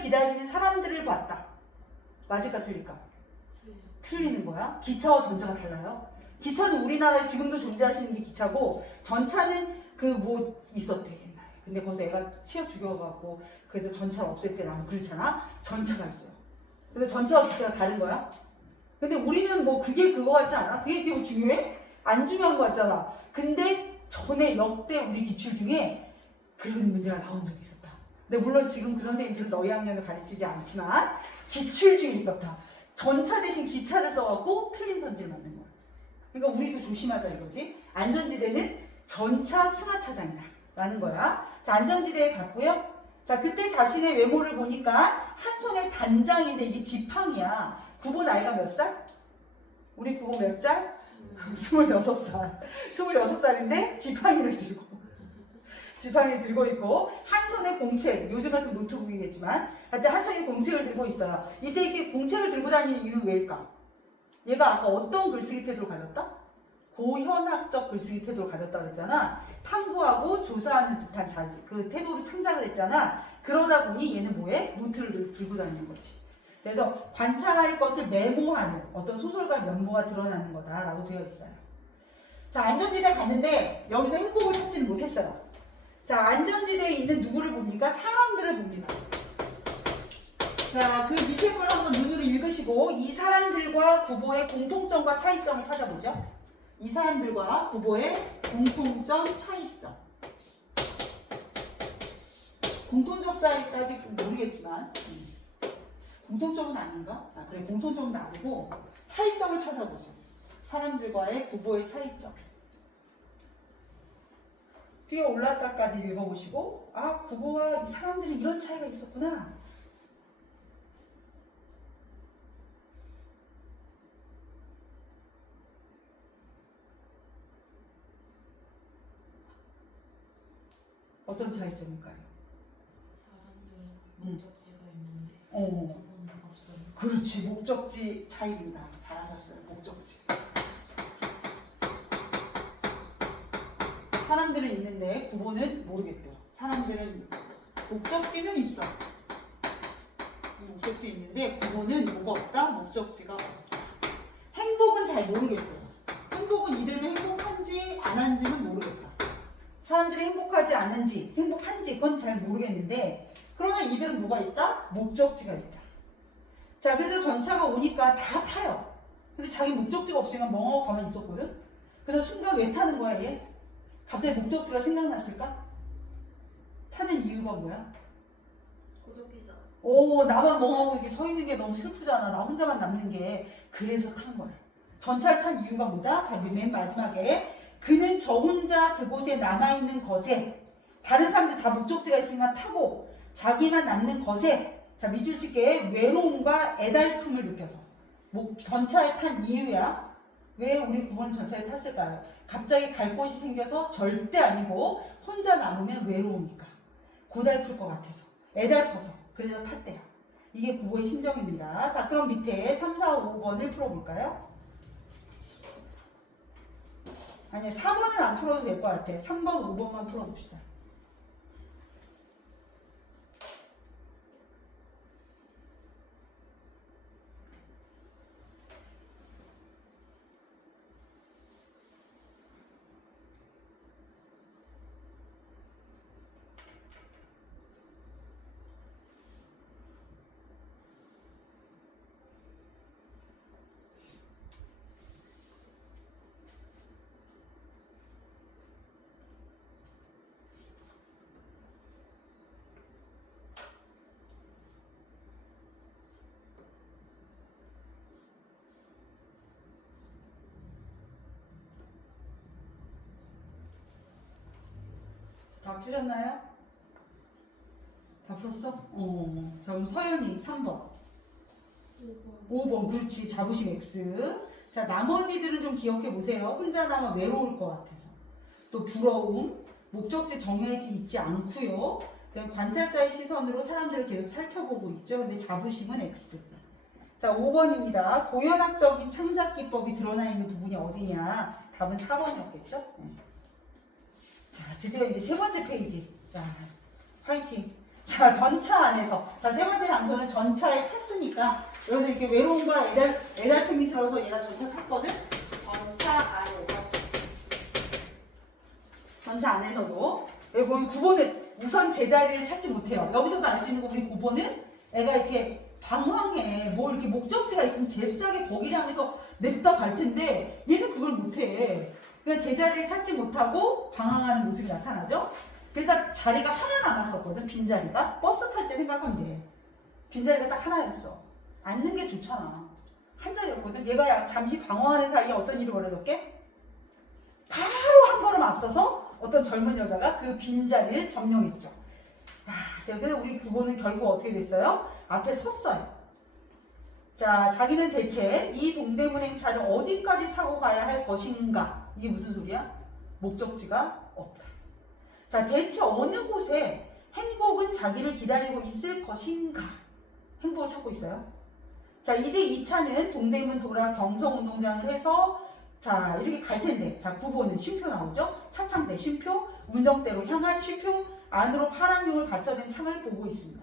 기다리는 사람들을 봤다. 맞을까 틀릴까? 틀리는 거야. 기차와 전차가 달라요. 기차는 우리나라에 지금도 존재하시는 게 기차고, 전차는 있었대 옛날에. 근데 거기서 애가 치여 죽여갖고 그래서 전차를 없앨 때 나면 그렇잖아. 전차가 있어요. 그래서 전차와 기차가 다른 거야. 근데 우리는 그게 그거 같지 않아? 그게 되게 중요해? 안 중요한 거 같잖아. 근데 전에 역대 우리 기출 중에 그런 문제가 나온 적이 있었다. 근데 물론 지금 그 선생님들은 너희 학년을 가르치지 않지만 기출 중에 있었다. 전차 대신 기차를 써갖고 틀린 선지를 만든 거야. 그러니까 우리도 조심하자 이거지. 안전지대는 전차 승하차장이다 라는 거야. 자, 안전지대에 갔고요. 자, 그때 자신의 외모를 보니까 한 손에 단장인데 이게 지팡이야. 구보 나이가 몇 살? 우리 구보 몇 살? 26살. 26살인데 지팡이를 들고 있고 한 손에 공책, 요즘 같은 노트북이겠지만 하여튼 한 손에 공책을 들고 있어요. 이때 이렇게 공책을 들고 다니는 이유는 왜일까? 얘가 아까 어떤 글쓰기 태도를 가졌다? 고현학적 글쓰기 태도를 가졌다고 그랬잖아. 탐구하고 조사하는 듯한 그 태도를 창작을 했잖아. 그러다 보니 얘는 뭐해? 노트를 들고 다니는 거지. 그래서 관찰할 것을 메모하는 어떤 소설가 면모가 드러나는 거다라고 되어 있어요. 자, 안전지대에 갔는데 여기서 행복을 찾지는 못했어요. 자, 안전지대에 있는 누구를 봅니까? 사람들을 봅니다. 자, 그 밑에 걸 한번 눈으로 읽으시고 이 사람들과 구보의 공통점과 차이점을 찾아보죠. 이 사람들과 구보의 공통점, 차이점. 공통점 차이까지 모르겠지만 공통점은 아닌가? 아, 그래, 공통점은 아니고 차이점을 찾아보죠. 사람들과의 구보의 차이점. 뒤에 올랐다까지 읽어보시고 아, 구보와 이 사람들은 이런 차이가 있었구나. 어떤 차이점일까요? 사람들은 목적지가 있는데 어, 구보는 없어요. 그렇지. 목적지 차이입니다. 잘하셨어요. 목적지. 사람들은 있는데 구보는 모르겠대요. 사람들은 목적지는 있어. 목적지 있는데 구보는 뭐가 없다? 목적지가 없다. 행복은 잘 모르겠대요. 행복은 이들은 행복한지 안 한지는 모르겠다. 사람들이 행복하지 않은지 행복한지 그건 잘 모르겠는데 그러나 이들은 뭐가 있다? 목적지가 있다. 자, 그래서 전차가 오니까 다 타요. 근데 자기 목적지가 없으니까 멍하고 가만히 있었거든. 그래서 순간 왜 타는 거야 얘? 갑자기 목적지가 생각났을까? 타는 이유가 뭐야? 고독해서. 오, 나만 멍하고 이렇게 서 있는 게 너무 슬프잖아. 나 혼자만 남는 게. 그래서 탄 거야. 전차를 탄 이유가 뭐다? 자, 맨 마지막에 그는 저 혼자 그곳에 남아있는 것에 다른 사람들 다 목적지가 있으니까 타고 자기만 남는 것에 자, 밑줄 칠게 외로움과 애달픔을 느껴서 전차에 탄 이유야. 왜 우리 구보는 전차에 탔을까요? 갑자기 갈 곳이 생겨서 절대 아니고 혼자 남으면 외로우니까 고달플 것 같아서 애달퍼서 그래서 탔대요. 이게 구보의 심정입니다. 자, 그럼 밑에 3, 4, 5번을 풀어볼까요? 아니 4번은 안 풀어도 될 것 같아. 3번, 5번만 풀어봅시다. 다 풀셨나요? 다 풀었어? 자, 그럼 서연이 3번. 5번, 그렇지. 자부심 X. 자, 나머지들은 좀 기억해 보세요. 혼자 남아 외로울 것 같아서. 또 부러움, 목적지 정해져 있지 않고요. 그냥 관찰자의 시선으로 사람들을 계속 살펴보고 있죠. 근데 자부심은 X. 자, 5번입니다. 고현학적인 창작 기법이 드러나 있는 부분이 어디냐? 답은 4번이었겠죠? 네. 자, 드디어 이제 세 번째 페이지. 자, 화이팅. 자, 전차 안에서. 자, 세 번째 장소는 전차에 탔으니까 여기서 이렇게 외로움과 애달픔이 들어서 얘가 전차 탔거든? 전차 안에서도 여기 보면 구보는 우선 제자리를 찾지 못해요. 여기서도 알 수 있는 거 우리 구보는 애가 이렇게 방황해. 뭐 이렇게 목적지가 있으면 잽싸게 거기를 향해서 냅다 갈 텐데 얘는 그걸 못해. 그러니까 제자리를 찾지 못하고 방황하는 모습이 나타나죠. 그래서 자리가 하나 남았었거든. 빈자리가. 버스 탈 때 생각하면 돼. 빈자리가 딱 하나였어. 앉는 게 좋잖아. 한 자리였거든. 얘가 잠시 방황하는 사이에 어떤 일이 벌어졌게? 바로 한 걸음 앞서서 어떤 젊은 여자가 그 빈자리를 점령했죠. 그래서 우리 구보는 결국 어떻게 됐어요? 앞에 섰어요. 자, 자기는 대체 이 동대문 행차를 어디까지 타고 가야 할 것인가? 이게 무슨 소리야? 목적지가 없다. 자, 대체 어느 곳에 행복은 자기를 기다리고 있을 것인가? 행복을 찾고 있어요. 자, 이제 이 차는 동대문 돌아 경성운동장을 해서 자, 이렇게 갈 텐데, 자, 9번은 쉼표 나오죠? 차창대 쉼표, 운정대로 향한 쉼표, 안으로 파란 용을 받쳐댄 창을 보고 있습니다.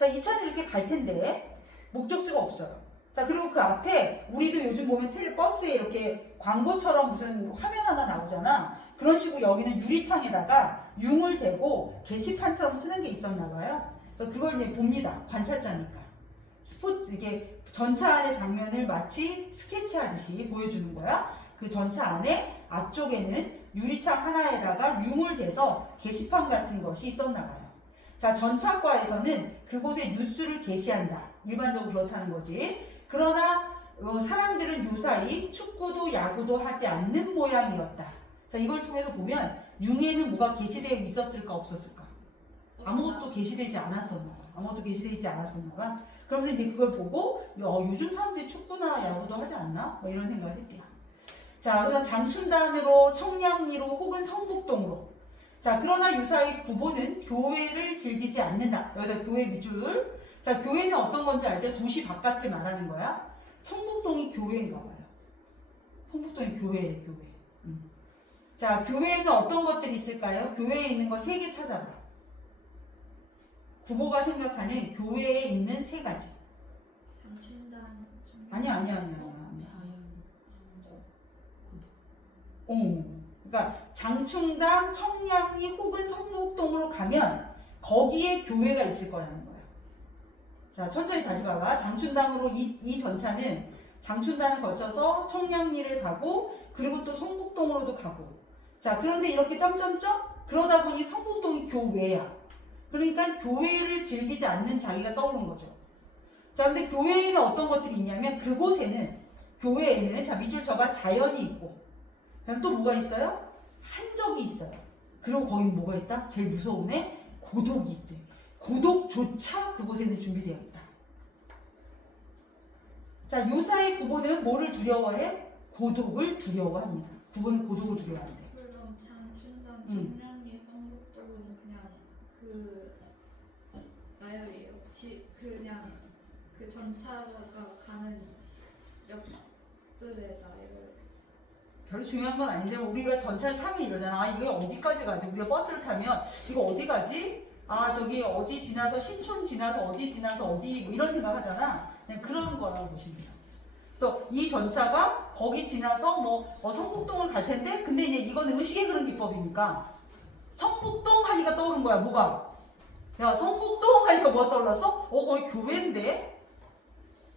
자, 이 차는 이렇게 갈 텐데 목적지가 없어요. 자, 그리고 그 앞에 우리도 요즘 보면 버스에 이렇게 광고처럼 무슨 화면 하나 나오잖아. 그런 식으로 여기는 유리창에다가 융을 대고 게시판처럼 쓰는 게 있었나 봐요. 그걸 이제 봅니다. 관찰자니까. 이게 전차 안의 장면을 마치 스케치하듯이 보여주는 거야. 그 전차 안에 앞쪽에는 유리창 하나에다가 융을 대서 게시판 같은 것이 있었나 봐요. 자, 전차과에서는 그곳에 뉴스를 게시한다. 일반적으로 그렇다는 거지. 그러나 사람들은 요사이 축구도 야구도 하지 않는 모양이었다. 자, 이걸 통해서 보면 융에는 뭐가 게시되어 있었을까 없었을까? 아무것도 게시되지 않았었나 봐. 아무것도 게시되지 않았었나 봐. 그러면서 이제 그걸 보고 요즘 사람들이 축구나 야구도 하지 않나? 뭐 이런 생각을 했대요. 자, 그다음 장춘단으로 청량리로 혹은 성북동으로. 자, 그러나 유사히 9번은 교회를 즐기지 않는다. 여기다 교회 밑줄. 자, 교회는 어떤 건지 알죠? 도시 바깥을 말하는 거야. 성북동이 교회인가 봐요. 성북동이 교회래, 교회. 자, 교회에는 어떤 것들이 있을까요? 교회에 있는 거 3개 찾아봐. 구보가 생각하는 교회에 있는 3가지. 장춘단. 아니야. 자연, 안정, 고독. 그러니까 장충당, 청량리 혹은 성북동으로 가면 거기에 교회가 있을 거라는 거야. 자, 천천히 다시 봐봐. 장춘당으로 이 전차는 장춘단을 거쳐서 청량리를 가고 그리고 또 성북동으로도 가고. 자, 그런데 이렇게 점점점 그러다 보니 성북동이 교회야. 그러니까 교회를 즐기지 않는 자기가 떠오른 거죠. 자, 근데 교회에는 어떤 것들이 있냐면 그곳에는 교회에는 자, 밑줄 쳐봐. 자연이 있고 그다음 또 뭐가 있어요? 한적이 있어요. 그리고 거긴 뭐가 있다? 제일 무서운 애 고독이 있대. 고독조차 그곳에는 준비되어 있다. 자, 요사의 9번은 뭐를 두려워해? 고독을 두려워합니다. 9번은 고독을 두려워한대. 그럼 장춘단, 청량리, 성북동은 그냥 그 나열이에요. 그냥 그 전차가 가는 역들의 나열. 별로 중요한 건 아닌데 우리가 전차를 타면 이러잖아. 아, 이게 어디까지 가지? 우리가 버스를 타면 이거 어디 가지? 아, 저기 어디 지나서 신촌 지나서 어디 지나서 어디 뭐 이런 생각 하잖아. 그냥 그런 거라고 보시면 돼요. 그래서 이 전차가 거기 지나서 성북동을 갈 텐데 근데 이제 이거는 의식의 그런 기법이니까 성북동 하니까 떠오른 거야. 뭐가? 야, 성북동 하니까 뭐가 떠올랐어? 거기 교회인데?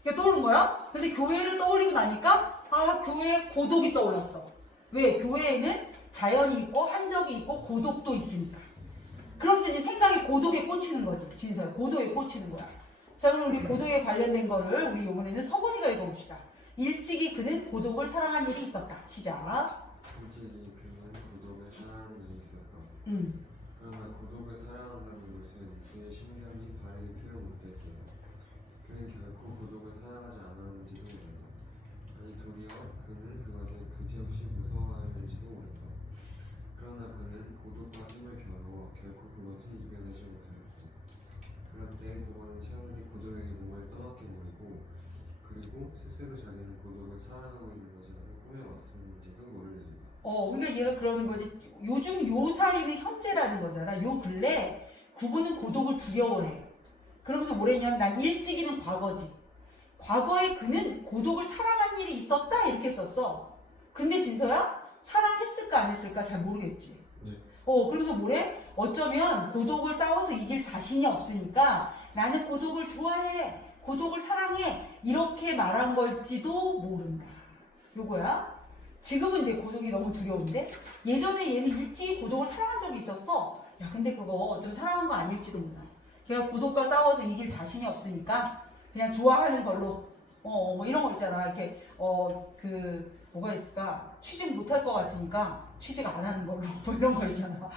그게 떠오른 거야? 근데 교회를 떠올리고 나니까 아, 교회에 고독이 떠올랐어. 왜? 교회에는 자연이 있고 한적이 있고 고독도 있으니까. 그러면서 이제 생각이 고독에 꽂히는 거지. 진설. 고독에 꽂히는 거야. 자, 그럼 우리 고독에 관련된 거를 우리 이번에는 서건이가 읽어봅시다. 일찍이 그는 고독을 사랑한 일이 있었다. 시작. 일찍이 그는 고독을 사랑하는 일이 있었다. 그러나 고독을 사랑한다는 것은 그의 신념이 바르게 표현 못했기에 그는 결코 고독을 사랑하지 않았는지도 모른다. 아니 도리어 그는 그것에 그지없이 무서워하였는지도 모른다. 그러나 그는 고독과 힘을 겨루어 결코 그것을 이겨내지 못하였다. 그럴 때 그거는 차라리 고독에게 몸을 떠맡겨 버리고 그리고 스스로 자기는 고독을 사랑하고 있는 것이라고 꾸며왔었는지도 모를 일이다. 그러니까 얘가 그러는 거지. 요즘 요 사이는 현재라는 거잖아. 요 근래 구분은 고독을 두려워해. 그러면서 뭐랬냐면 난 일찍이는 과거지. 과거에 그는 고독을 사랑한 일이 있었다 이렇게 썼어. 근데 진서야 사랑했을까 안 했을까 잘 모르겠지. 네. 그러면서 뭐래? 어쩌면 고독을 싸워서 이길 자신이 없으니까 나는 고독을 좋아해. 고독을 사랑해. 이렇게 말한 걸지도 모른다. 요거야. 지금은 이제 고독이 너무 두려운데 예전에 얘는 일찍이 고독을 사랑한 적이 있었어. 야, 근데 그거 좀 사랑한 거 아닐지도 몰라. 걔가 고독과 싸워서 이길 자신이 없으니까 그냥 좋아하는 걸로 뭐 이런 거 있잖아. 이렇게 뭐가 있을까? 취직 못할 것 같으니까 취직 안 하는 걸로 뭐 이런 거 있잖아.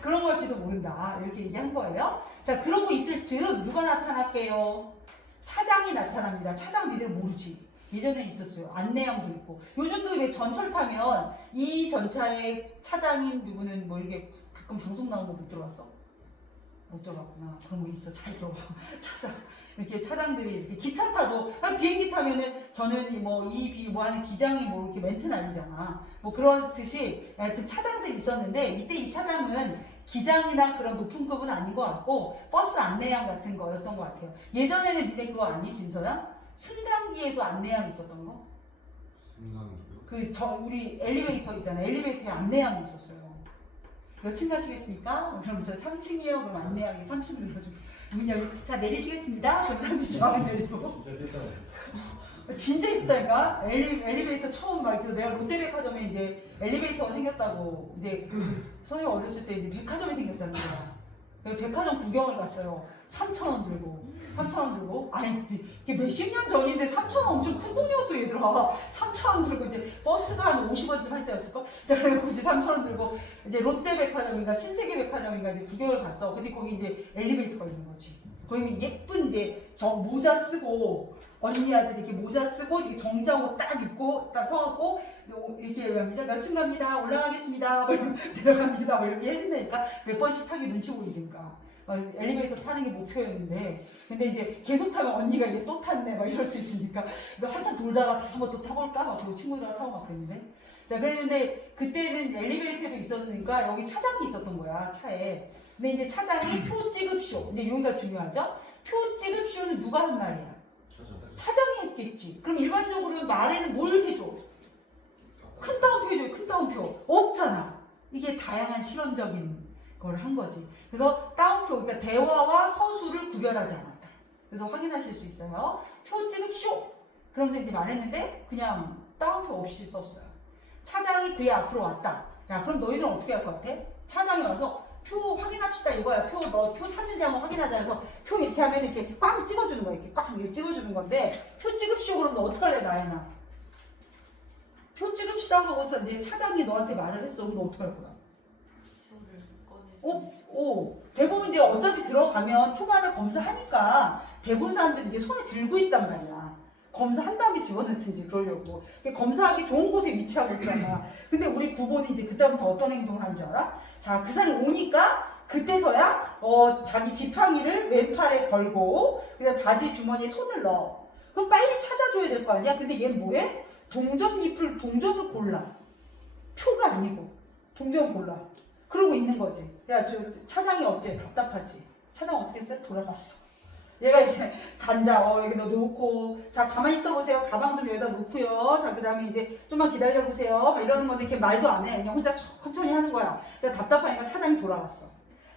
그런 걸지도 모른다. 이렇게 얘기한 거예요. 자, 그러고 있을 즈음 누가 나타날게요? 차장이 나타납니다. 차장 니들 모르지? 예전에 있었어요. 안내양도 있고. 요즘도 왜 전철 타면 이 전차의 차장인 누구는 뭐 이렇게 가끔 방송 나온 거 못 들어봤어? 못 들어봤구나. 그런 거 있어. 잘 들어봐. 차장. 이렇게 차장들이 이렇게 기차 타도 비행기 타면은 저는 뭐 하는 기장이 뭐 이렇게 멘트 날리잖아. 뭐 그렇듯이 하여튼 차장들이 있었는데 이때 이 차장은 기장이나 그런 높은 급은 아닌 것 같고 버스 안내양 같은 거였던 것 같아요. 예전에는 니네 그거 아니 진서야? 승강기에도 안내양 있었던 거? 승강이요? 우리 엘리베이터 있잖아요. 엘리베이터에 안내양이 있었어요. 몇 층 가시겠습니까? 그럼 저 3층이요. 그럼 안내양이 3층 눌러주고 문 열고 자 내리시겠습니다. 그럼 3층 저항 내리고 진짜 세다. 진짜 있었다니까? 엘리베이터 처음 막 그래서 내가 롯데백화점에 이제 엘리베이터가 생겼다고 이제 선생님 어렸을 때 이제 백화점이 생겼다는 거야. 그래서 백화점 구경을 갔어요. 3,000원 들고 아니 이게 몇십 년 전인데 3,000원 엄청 큰 돈이었어 얘들아. 3,000원 들고 이제 버스가 한 50원쯤 할 때였을걸? 그래서 이제 3,000원 들고 이제 롯데백화점인가 신세계백화점인가 이제 구경을 갔어. 근데 거기 이제 엘리베이터가 있는 거지. 거기 예쁜 이제 모자 쓰고 언니 아들이 이렇게 모자 쓰고 이렇게 정장옷 딱 입고 딱 서갖고 이렇게 합니다. 몇 층 갑니다. 올라가겠습니다. 뭐 내려갑니다. 뭐 이렇게 해준다니까 몇 번씩 타기 눈치 보이니까 엘리베이터 타는 게 목표였는데 근데 이제 계속 타면 언니가 이제 또 탔네 막 이럴 수 있으니까 한참 돌다가 한번 또 타볼까 막 그리고 친구들하고 타고 막 그랬는데 자 그랬는데 그때는 엘리베이터도 있었으니까 여기 차장이 있었던 거야 차에. 근데 이제 차장이 표 찍읍쇼. 근데 여기가 중요하죠. 표 찍읍쇼는 누가 한 말이야? 차장이 했겠지. 그럼 일반적으로 말에는 뭘 해줘? 큰 따옴표 해줘요. 큰 따옴표. 없잖아. 이게 다양한 실험적인 걸 한 거지. 그래서 따옴표, 그러니까 대화와 서술을 구별하지 않았다. 그래서 확인하실 수 있어요. 표 찍읍쇼. 그러면서 이제 말했는데 그냥 따옴표 없이 썼어요. 차장이 그의 앞으로 왔다. 야, 그럼 너희들은 어떻게 할 것 같아? 차장이 와서 표 확인합시다 이거야. 너 표 탔는지 한번 확인하자. 그래서 표 이렇게 하면 이렇게 꽝 찍어주는 거야. 이렇게 꽝 이렇게 찍어주는 건데 표 찍읍시오. 그럼 너 어떡할래 나연아? 표 찍읍시다 하고서 이제 차장이 너한테 말을 했어. 그럼 너 어떡할 거야? 표를 꺼내서 대부분 이제 어차피 들어가면 초반에 검사하니까 대부분 사람들이 이게 손에 들고 있단 말이야. 검사한 다음에 집어넣든지 그러려고. 검사하기 좋은 곳에 위치하고 있잖아. 근데 우리 구본이 이제 그다음부터 어떤 행동을 하는 줄 알아? 자, 그 사람이 오니까 그때서야 자기 지팡이를 왼팔에 걸고 그다음 바지 주머니에 손을 넣어. 그럼 빨리 찾아줘야 될 거 아니야? 근데 얘는 뭐해? 동점을 골라. 표가 아니고 동점을 골라. 그러고 있는 거지. 야, 차장이 어째 답답하지? 차장 어떻게 했어요? 돌아갔어. 얘가 이제 단자 여기다 놓고 자 가만히 있어 보세요. 가방 좀 여기다 놓고요. 자 그다음에 이제 좀만 기다려 보세요. 막 이러는 건데 이렇게 말도 안 해. 그냥 혼자 천천히 하는 거야. 그러니까 답답하니까 차장이 돌아갔어.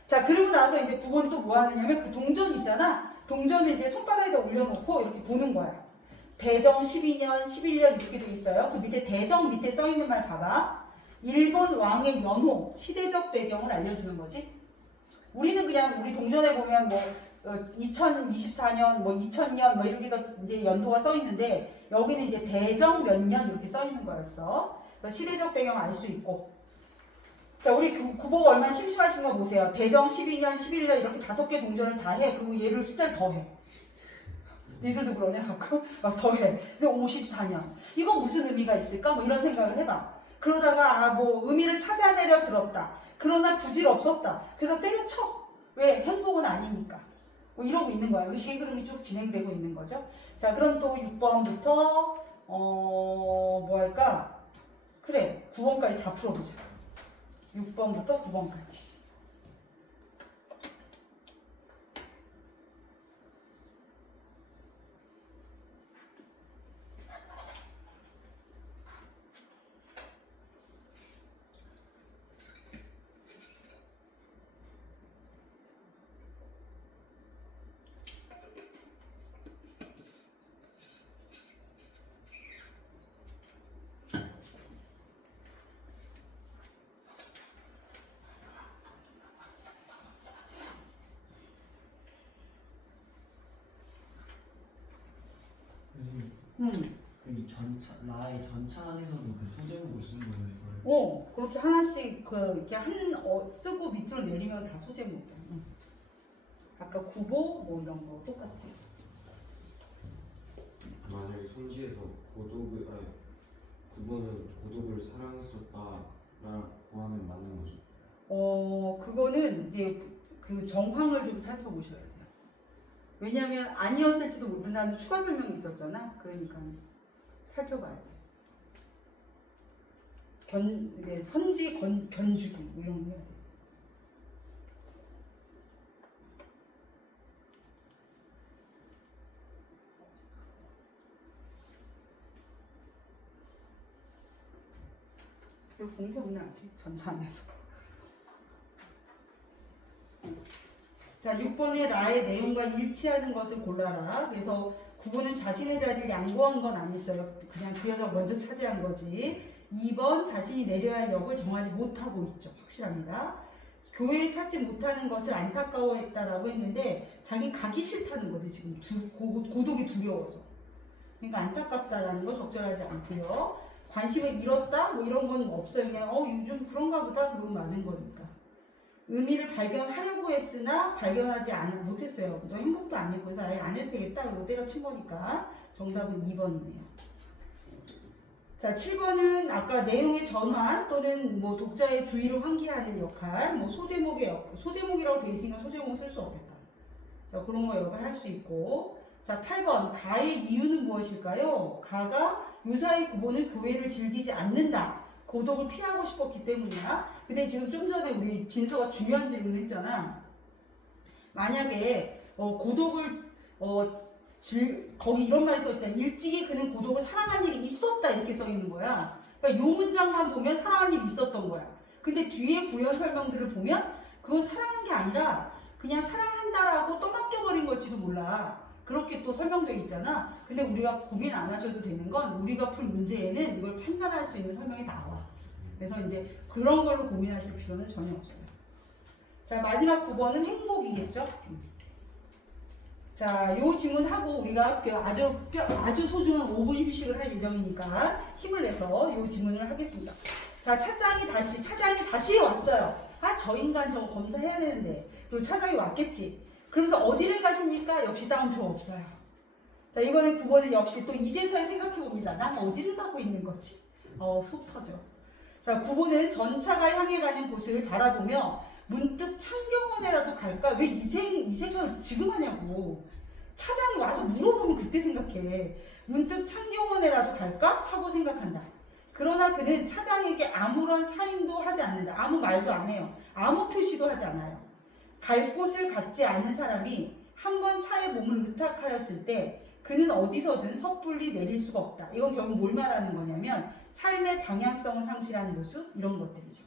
자 그러고 나서 이제 9번 또 뭐 하느냐면 그 동전 있잖아. 동전을 이제 손바닥에다 올려놓고 이렇게 보는 거야. 대정 12년, 11년 이렇게 돼 있어요. 그 밑에 대정 밑에 써 있는 말 봐봐. 일본 왕의 연호, 시대적 배경을 알려주는 거지. 우리는 그냥 우리 동전에 보면 뭐 2024년, 뭐 2000년, 뭐 이렇게 이제 연도가 써 있는데 여기는 이제 대정 몇 년 이렇게 써 있는 거였어. 시대적 배경 알 수 있고. 자, 우리 구보가 얼마나 심심하신가 보세요. 대정 12년, 11년 이렇게 5개 동전을 다 해. 그리고 얘를 숫자를 더 해. 니들도 그러냐 가끔? 막 더 해. 근데 54년. 이거 무슨 의미가 있을까? 뭐 이런 생각을 해봐. 그러다가 뭐 의미를 찾아내려 들었다. 그러나 부질없었다. 그래서 때려쳐. 왜? 행복은 아니니까. 뭐 이러고 있는 거야. 의식의 흐름이 쭉 진행되고 있는 거죠. 자, 그럼 또 6번부터 뭐 할까? 그래, 9번까지 다 풀어보자. 6번부터 9번까지. 이 전차 나의 전차 안에서도 그 소제목을 쓴 거예요 이거를. 그렇게 하나씩 이렇게 쓰고 밑으로 내리면 다 소제목이야. 아까 구보 뭐 이런 거 똑같아. 만약에 손지에서 구본은 고독을 사랑했었다라고 하면 맞는 거죠. 그거는 이제 그 정황을 좀 살펴보셔야 돼요. 왜냐하면 아니었을지도 모른다는 추가 설명이 있었잖아. 그러니까 살펴봐야 돼. 이제 선지 견주기 뭐 이런 거 해야 돼. 이거 공부 없네 아직 전차 안에서. 자, 6번의 라의 내용과 일치하는 것을 골라라. 그래서 9번은 자신의 자리를 양보한 건 아니었어요. 그냥 그 여자가 먼저 차지한 거지. 2번 자신이 내려야 할 역을 정하지 못하고 있죠. 확실합니다. 교회에 찾지 못하는 것을 안타까워했다라고 했는데 자기 가기 싫다는 거지. 지금 고독이 두려워서. 그러니까 안타깝다라는 거 적절하지 않고요. 관심을 잃었다? 뭐 이런 건 없어요. 그냥 요즘 그런가 보다 그러고 마는 거니까. 의미를 발견하려고 했으나 발견하지 못했어요. 너 행복도 아니고 그래서 아예 안 해도 되겠다. 그러고 때려친 거니까 정답은 2번이네요. 자, 7번은 아까 내용의 전환 또는 뭐 독자의 주의를 환기하는 역할, 뭐 소제목의 역할, 소제목이라고 되어 있으니까 소제목 쓸 수 없겠다. 자, 그런 거 여가 할 수 있고. 자, 8번 가의 이유는 무엇일까요? 가가 유사의 구본은 교회를 즐기지 않는다. 고독을 피하고 싶었기 때문이야. 근데 지금 좀 전에 우리 진서가 중요한 질문을 했잖아. 만약에 고독을 거기 이런 말이 써있잖아. 일찍이 그는 고독을 사랑한 일이 있었다 이렇게 써 있는 거야. 그러니까 요 문장만 보면 사랑한 일이 있었던 거야. 근데 뒤에 부연 설명들을 보면 그건 사랑한 게 아니라 그냥 사랑한다라고 떠맡겨버린 걸지도 몰라. 그렇게 또 설명되어 있잖아. 근데 우리가 고민 안 하셔도 되는 건 우리가 풀 문제에는 이걸 판단할 수 있는 설명이 나와. 그래서 이제 그런 걸로 고민하실 필요는 전혀 없어요. 자, 마지막 9번은 행복이겠죠. 자, 요 질문하고 우리가 아주 소중한 5분 휴식을 할 예정이니까 힘을 내서 요 질문을 하겠습니다. 자, 차장이 다시 왔어요. 저 인간 저거 검사해야 되는데. 그리고 차장이 왔겠지. 그러면서 어디를 가십니까? 역시 따옴표 없어요. 자, 이번에 9번은 역시 또 이제서야 생각해봅니다. 난 어디를 가고 있는 거지? 속 터져. 자, 9번은 전차가 향해 가는 곳을 바라보며 문득 창경원에라도 갈까? 왜 이 생각을 지금 하냐고. 차장이 와서 물어보면 그때 생각해. 문득 창경원에라도 갈까? 하고 생각한다. 그러나 그는 차장에게 아무런 사인도 하지 않는다. 아무 말도 안 해요. 아무 표시도 하지 않아요. 갈 곳을 갖지 않은 사람이 한 번 차에 몸을 의탁하였을 때 그는 어디서든 섣불리 내릴 수가 없다. 이건 결국 뭘 말하는 거냐면 삶의 방향성을 상실한 모습 이런 것들이죠.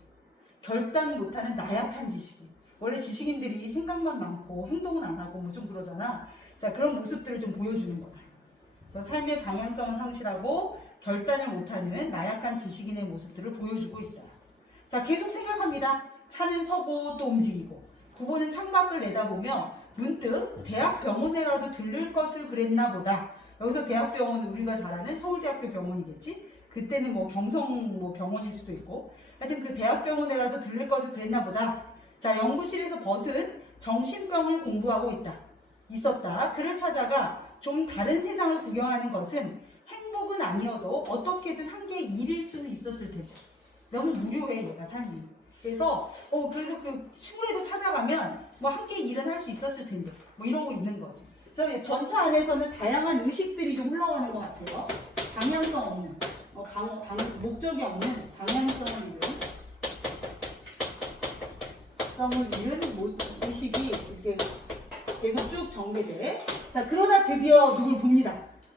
결단 못하는 나약한 지식인. 원래 지식인들이 생각만 많고 행동은 안 하고 뭐 좀 그러잖아. 자, 그런 모습들을 좀 보여주는 거다. 그래서 삶의 방향성을 상실하고 결단을 못하는 나약한 지식인의 모습들을 보여주고 있어요. 자, 계속 생각합니다. 차는 서고 또 움직이고. 9번은 창밖을 내다보며 문득 대학병원에라도 들를 것을 그랬나 보다. 여기서 대학병원은 우리가 잘 아는 서울대학교 병원이겠지? 그때는 뭐 경성 병원일 수도 있고. 하여튼 그 대학병원에라도 들를 것을 그랬나 보다. 자, 연구실에서 벗은 정신병을 공부하고 있었다. 그를 찾아가 좀 다른 세상을 구경하는 것은 행복은 아니어도 어떻게든 한계의 일일 수는 있었을 텐데. 너무 무료해, 내가 삶이. 그래서 그래도 그 시골에도 찾아가면 뭐 함께 일은 할 수 있었을 텐데 뭐 이러고 있는 거지. 그래서 전차 안에서는 다양한 의식들이 좀 흘러가는 것 같아요. 방향성 없는, 목적이 없는 방향성을 잃은 의식이 이렇게 계속 쭉 전개돼. 자, 그러다 드디어 누굴 봅니다.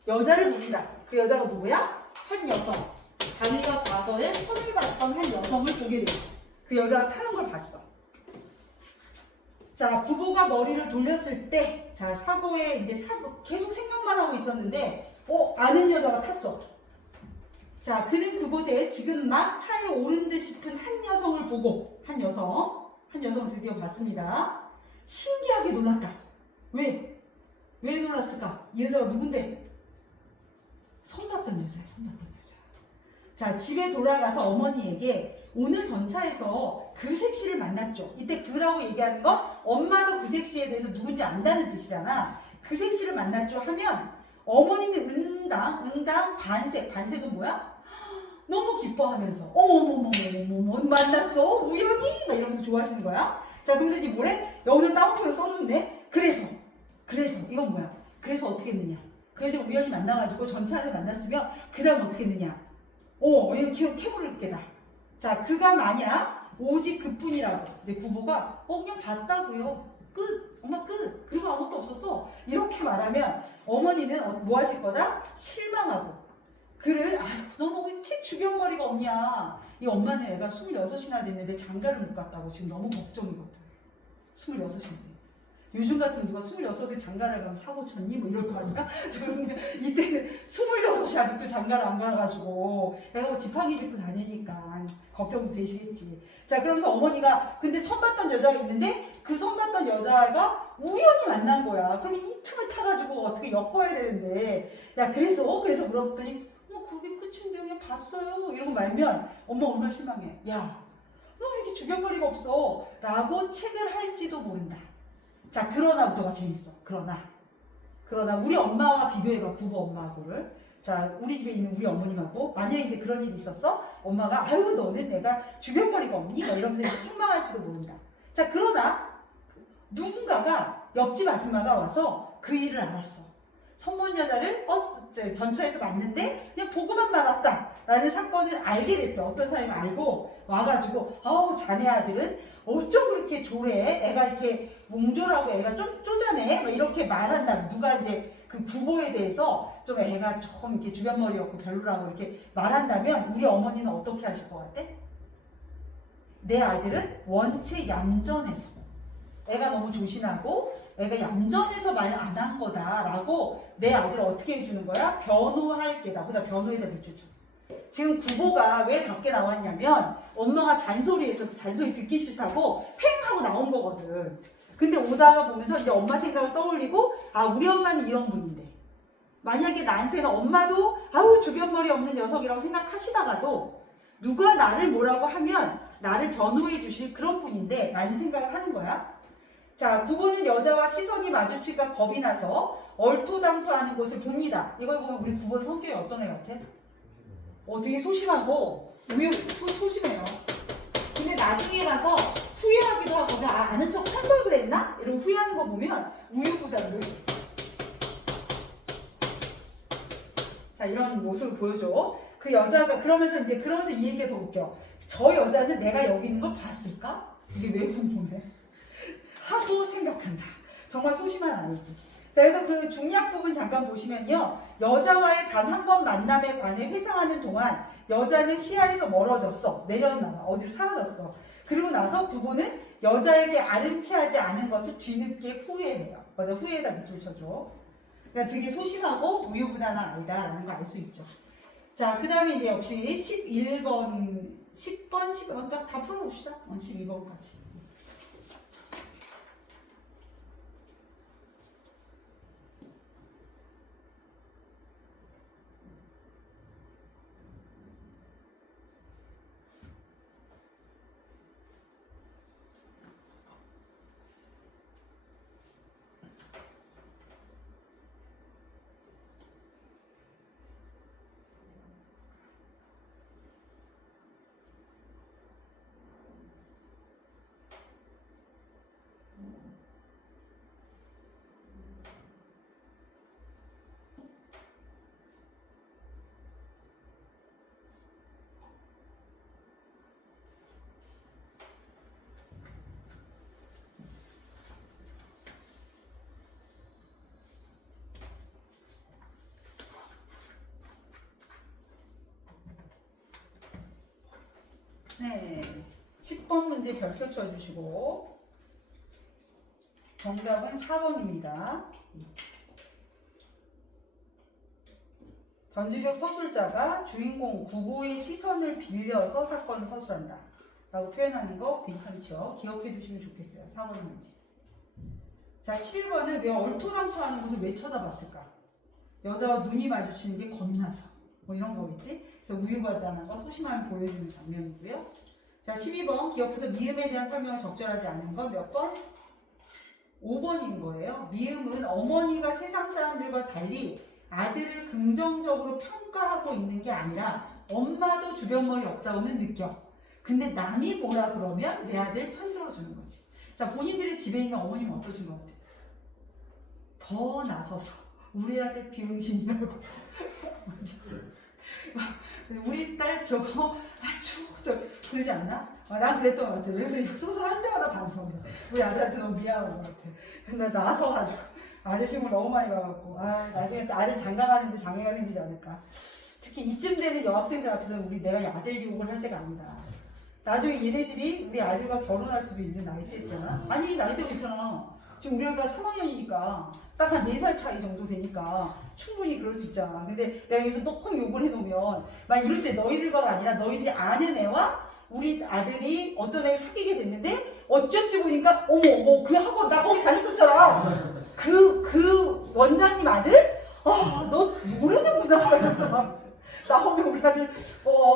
여자를 봅니다. 그 여자가 누구야? 한 여성. 자기가 과거에 손을 봤던 한 여성을 보게 됩니다. 그 여자가 타는 걸 봤어. 자, 구보가 머리를 돌렸을 때, 자, 사고에 이제 계속 생각만 하고 있었는데, 아는 여자가 탔어. 자, 그는 그곳에 지금 막 차에 오른 듯 싶은 한 여성을 보고, 한 여성을 드디어 봤습니다. 신기하게 놀랐다. 왜 놀랐을까? 이 여자가 누군데? 선 봤던 여자야. 자, 집에 돌아가서 어머니에게 오늘 전차에서 그 색시를 만났죠. 이때 그라고 얘기하는 건 엄마도 그 색시에 대해서 누군지 안다는 뜻이잖아. 그 색시를 만났죠 하면 어머니는 응당 반색은 뭐야? 너무 기뻐하면서 어머머머머머머 만났어 우연히 막 이러면서 좋아하시는 거야. 자 그러면서 이제 뭐래? 여기서 따옴표로 써줬네. 그래서 이건 뭐야? 그래서 어떻게 했느냐? 그래서 우연히 만나가지고 전차를 만났으면 그 다음 어떻게 했느냐? 이거 캐물을 게다. 자 그가 만약 오직 그뿐이라고 이제 구보가 그냥 봤다고요. 끝. 엄마 끝. 그리고 아무것도 없었어. 이렇게 말하면 어머니는 뭐 하실 거다? 실망하고 그를 아휴 너 왜 이렇게 주변머리가 없냐. 이 엄마는 애가 26이나 됐는데 장가를 못 갔다고 지금 너무 걱정이거든. 26인데 요즘 같으면 누가 26에 장가를 가면 사고 쳤니? 뭐 이럴 거 아니야? 그런데 이때는 26이 아직도 장가를 안 가가지고 애가 뭐 지팡이 짚고 다니니까 걱정도 되시겠지. 자 그러면서 어머니가 근데 선봤던 여자가 있는데 그 선봤던 여자가 우연히 만난 거야. 그럼 이 틈을 타가지고 어떻게 엮어야 되는데 야 그래서 물어봤더니 그게 끝인데 그냥 봤어요 이러고 말면 엄마 얼마나 실망해. 야 너 왜 이렇게 주변머리가 없어? 라고 책을 할지도 모른다. 자 그러나부터가 재밌어. 그러나 우리 엄마와 비교해봐. 구보 엄마하고를. 자 우리 집에 있는 우리 어머님하고 만약에 이제 그런 일이 있었어? 엄마가 아유 너는 내가 주변머리가 없니? 막 이러면서 이제 책망할지도 모른다. 자 그러나 누군가가 옆집 아줌마가 와서 그 일을 알았어. 선본 여자를 전처에서 봤는데 그냥 보고만 말았다 라는 사건을 알게 됐대. 어떤 사람이 알고 와가지고 아우 자네 아들은 어쩜 그렇게 조래? 애가 이렇게 몽졸하고 애가 좀 쪼잔해? 막 이렇게 말한다. 누가 이제 그 구보에 대해서 좀 애가 좀 이렇게 주변머리였고 별로라고 이렇게 말한다면 우리 어머니는 어떻게 하실 것 같아? 내 아들은 원체 얌전해서 애가 너무 조신하고 애가 얌전해서 말 안 한 거다라고 내 아들을 어떻게 해주는 거야? 변호할 게다. 보다 변호에다 밑줄쳐. 지금 구보가 왜 밖에 나왔냐면 엄마가 잔소리해서 그 잔소리 듣기 싫다고 팽 하고 나온 거거든. 근데 오다가 보면서 이제 엄마 생각을 떠올리고 아 우리 엄마는 이런 분인데 만약에 나한테는 엄마도 아우 주변머리 없는 녀석이라고 생각하시다가도 누가 나를 뭐라고 하면 나를 변호해 주실 그런 분인데 라는 생각을 하는 거야. 자, 구보는 여자와 시선이 마주칠까 겁이 나서 얼토당토하는 것을 봅니다. 이걸 보면 우리 구보 성격이 어떤 애 같아? 되게 소심하고 소심해요. 근데 나중에 가서 후회하기도 하고 아는 척 한 걸 그랬나? 이러고 후회하는 거 보면 우유부단을. 자, 이런 모습을 보여줘. 그 여자가 그러면서 이 얘기가 더 웃겨. 저 여자는 내가 여기 있는 걸 봤을까? 이게 왜 궁금해? 하도 생각한다. 정말 소심한 아이지. 자, 그래서 그 중략 부분 잠깐 보시면요. 여자와의 단 한 번 만남에 관해 회상하는 동안 여자는 시야에서 멀어졌어. 내려놔. 어디로 사라졌어. 그리고 나서 구보는 여자에게 아른치하지 않은 것을 뒤늦게 후회해요. 맞아, 후회에다 밑줄 쳐줘. 그러니까 되게 소심하고 우유부단한 아이다라는 거 알 수 있죠. 자, 그 다음에 이제 역시 11번, 10번, 12번 다 풀어봅시다. 12번까지. 네, 10번 문제 별표 쳐주시고 정답은 4번입니다. 전지적 서술자가 주인공 구보의 시선을 빌려서 사건을 서술한다 라고 표현하는 거 괜찮죠? 기억해 두시면 좋겠어요. 4번 문제. 자, 11번은 왜 얼토당토하는 것을 왜 쳐다봤을까? 여자와 눈이 마주치는 게 겁나서 뭐 이런 거겠지? 그래서 우유부단한 거 소심함을 보여주는 장면이고요. 자, 12번 기업부터 미음에 대한 설명을 적절하지 않은 건 몇 번? 5번인 거예요. 미음은 어머니가 세상 사람들과 달리 아들을 긍정적으로 평가하고 있는 게 아니라 엄마도 주변 머리 없다고는 느껴. 근데 남이 뭐라 그러면 내 아들 편들어 주는 거지. 자, 본인들의 집에 있는 어머님은 어떠신 것 같아요? 더 나서서 우리 아들 비용신이라고 우리 딸 저거 아주 그러지 않나? 난 그랬던 것 같아. 그래서 소설 한 대마다 반성해. 우리 아들한테 너무 미안한 것 같아. 근데 나서가지고 아들 힘을 너무 많이 받았고 나중에 아들 장가가는데 장애가 생기지 않을까. 특히 이쯤 되는 여학생들 앞에서는 우리 내가 아들 교육을 할 때가 아니다. 나중에 얘네들이 우리 아들과 결혼할 수도 있는 나이대 있잖아. 아니 나이대가 괜찮아. 지금 우리 아이가 3학년이니까 딱 한 4살 차이 정도 되니까 충분히 그럴 수 있잖아. 근데 내가 여기서 너무 욕을 해놓으면 막 이럴 수 있어. 너희들과가 아니라 너희들이 아는 애와 우리 아들이 어떤 애를 사귀게 됐는데 어쩐지 보니까 어머 그 학원 나 거기 다녔었잖아. 그 원장님 아들? 너 모르는구나. 나오면 우리 아들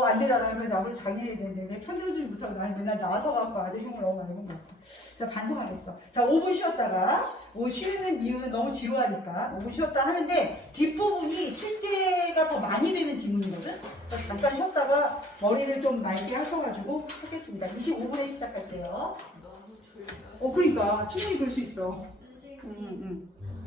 안 되잖아. 그래서 아무리 장애해야 되는데 편들어주지 못하고 나는 맨날 나서갖고 아들 흉을 너무 많이 본 것 같아. 자, 반성하겠어. 자, 5분 쉬었다가 쉬는 이유는 너무 지루하니까 5분 쉬었다 하는데 뒷부분이 출제가 더 많이 되는 지문이거든. 그래서 잠깐 쉬었다가 머리를 좀 맑게 하셔가지고 하겠습니다. 25분에 시작할게요. 너무 졸려. 그러니까 충분히 그럴 수 있어. 선생님.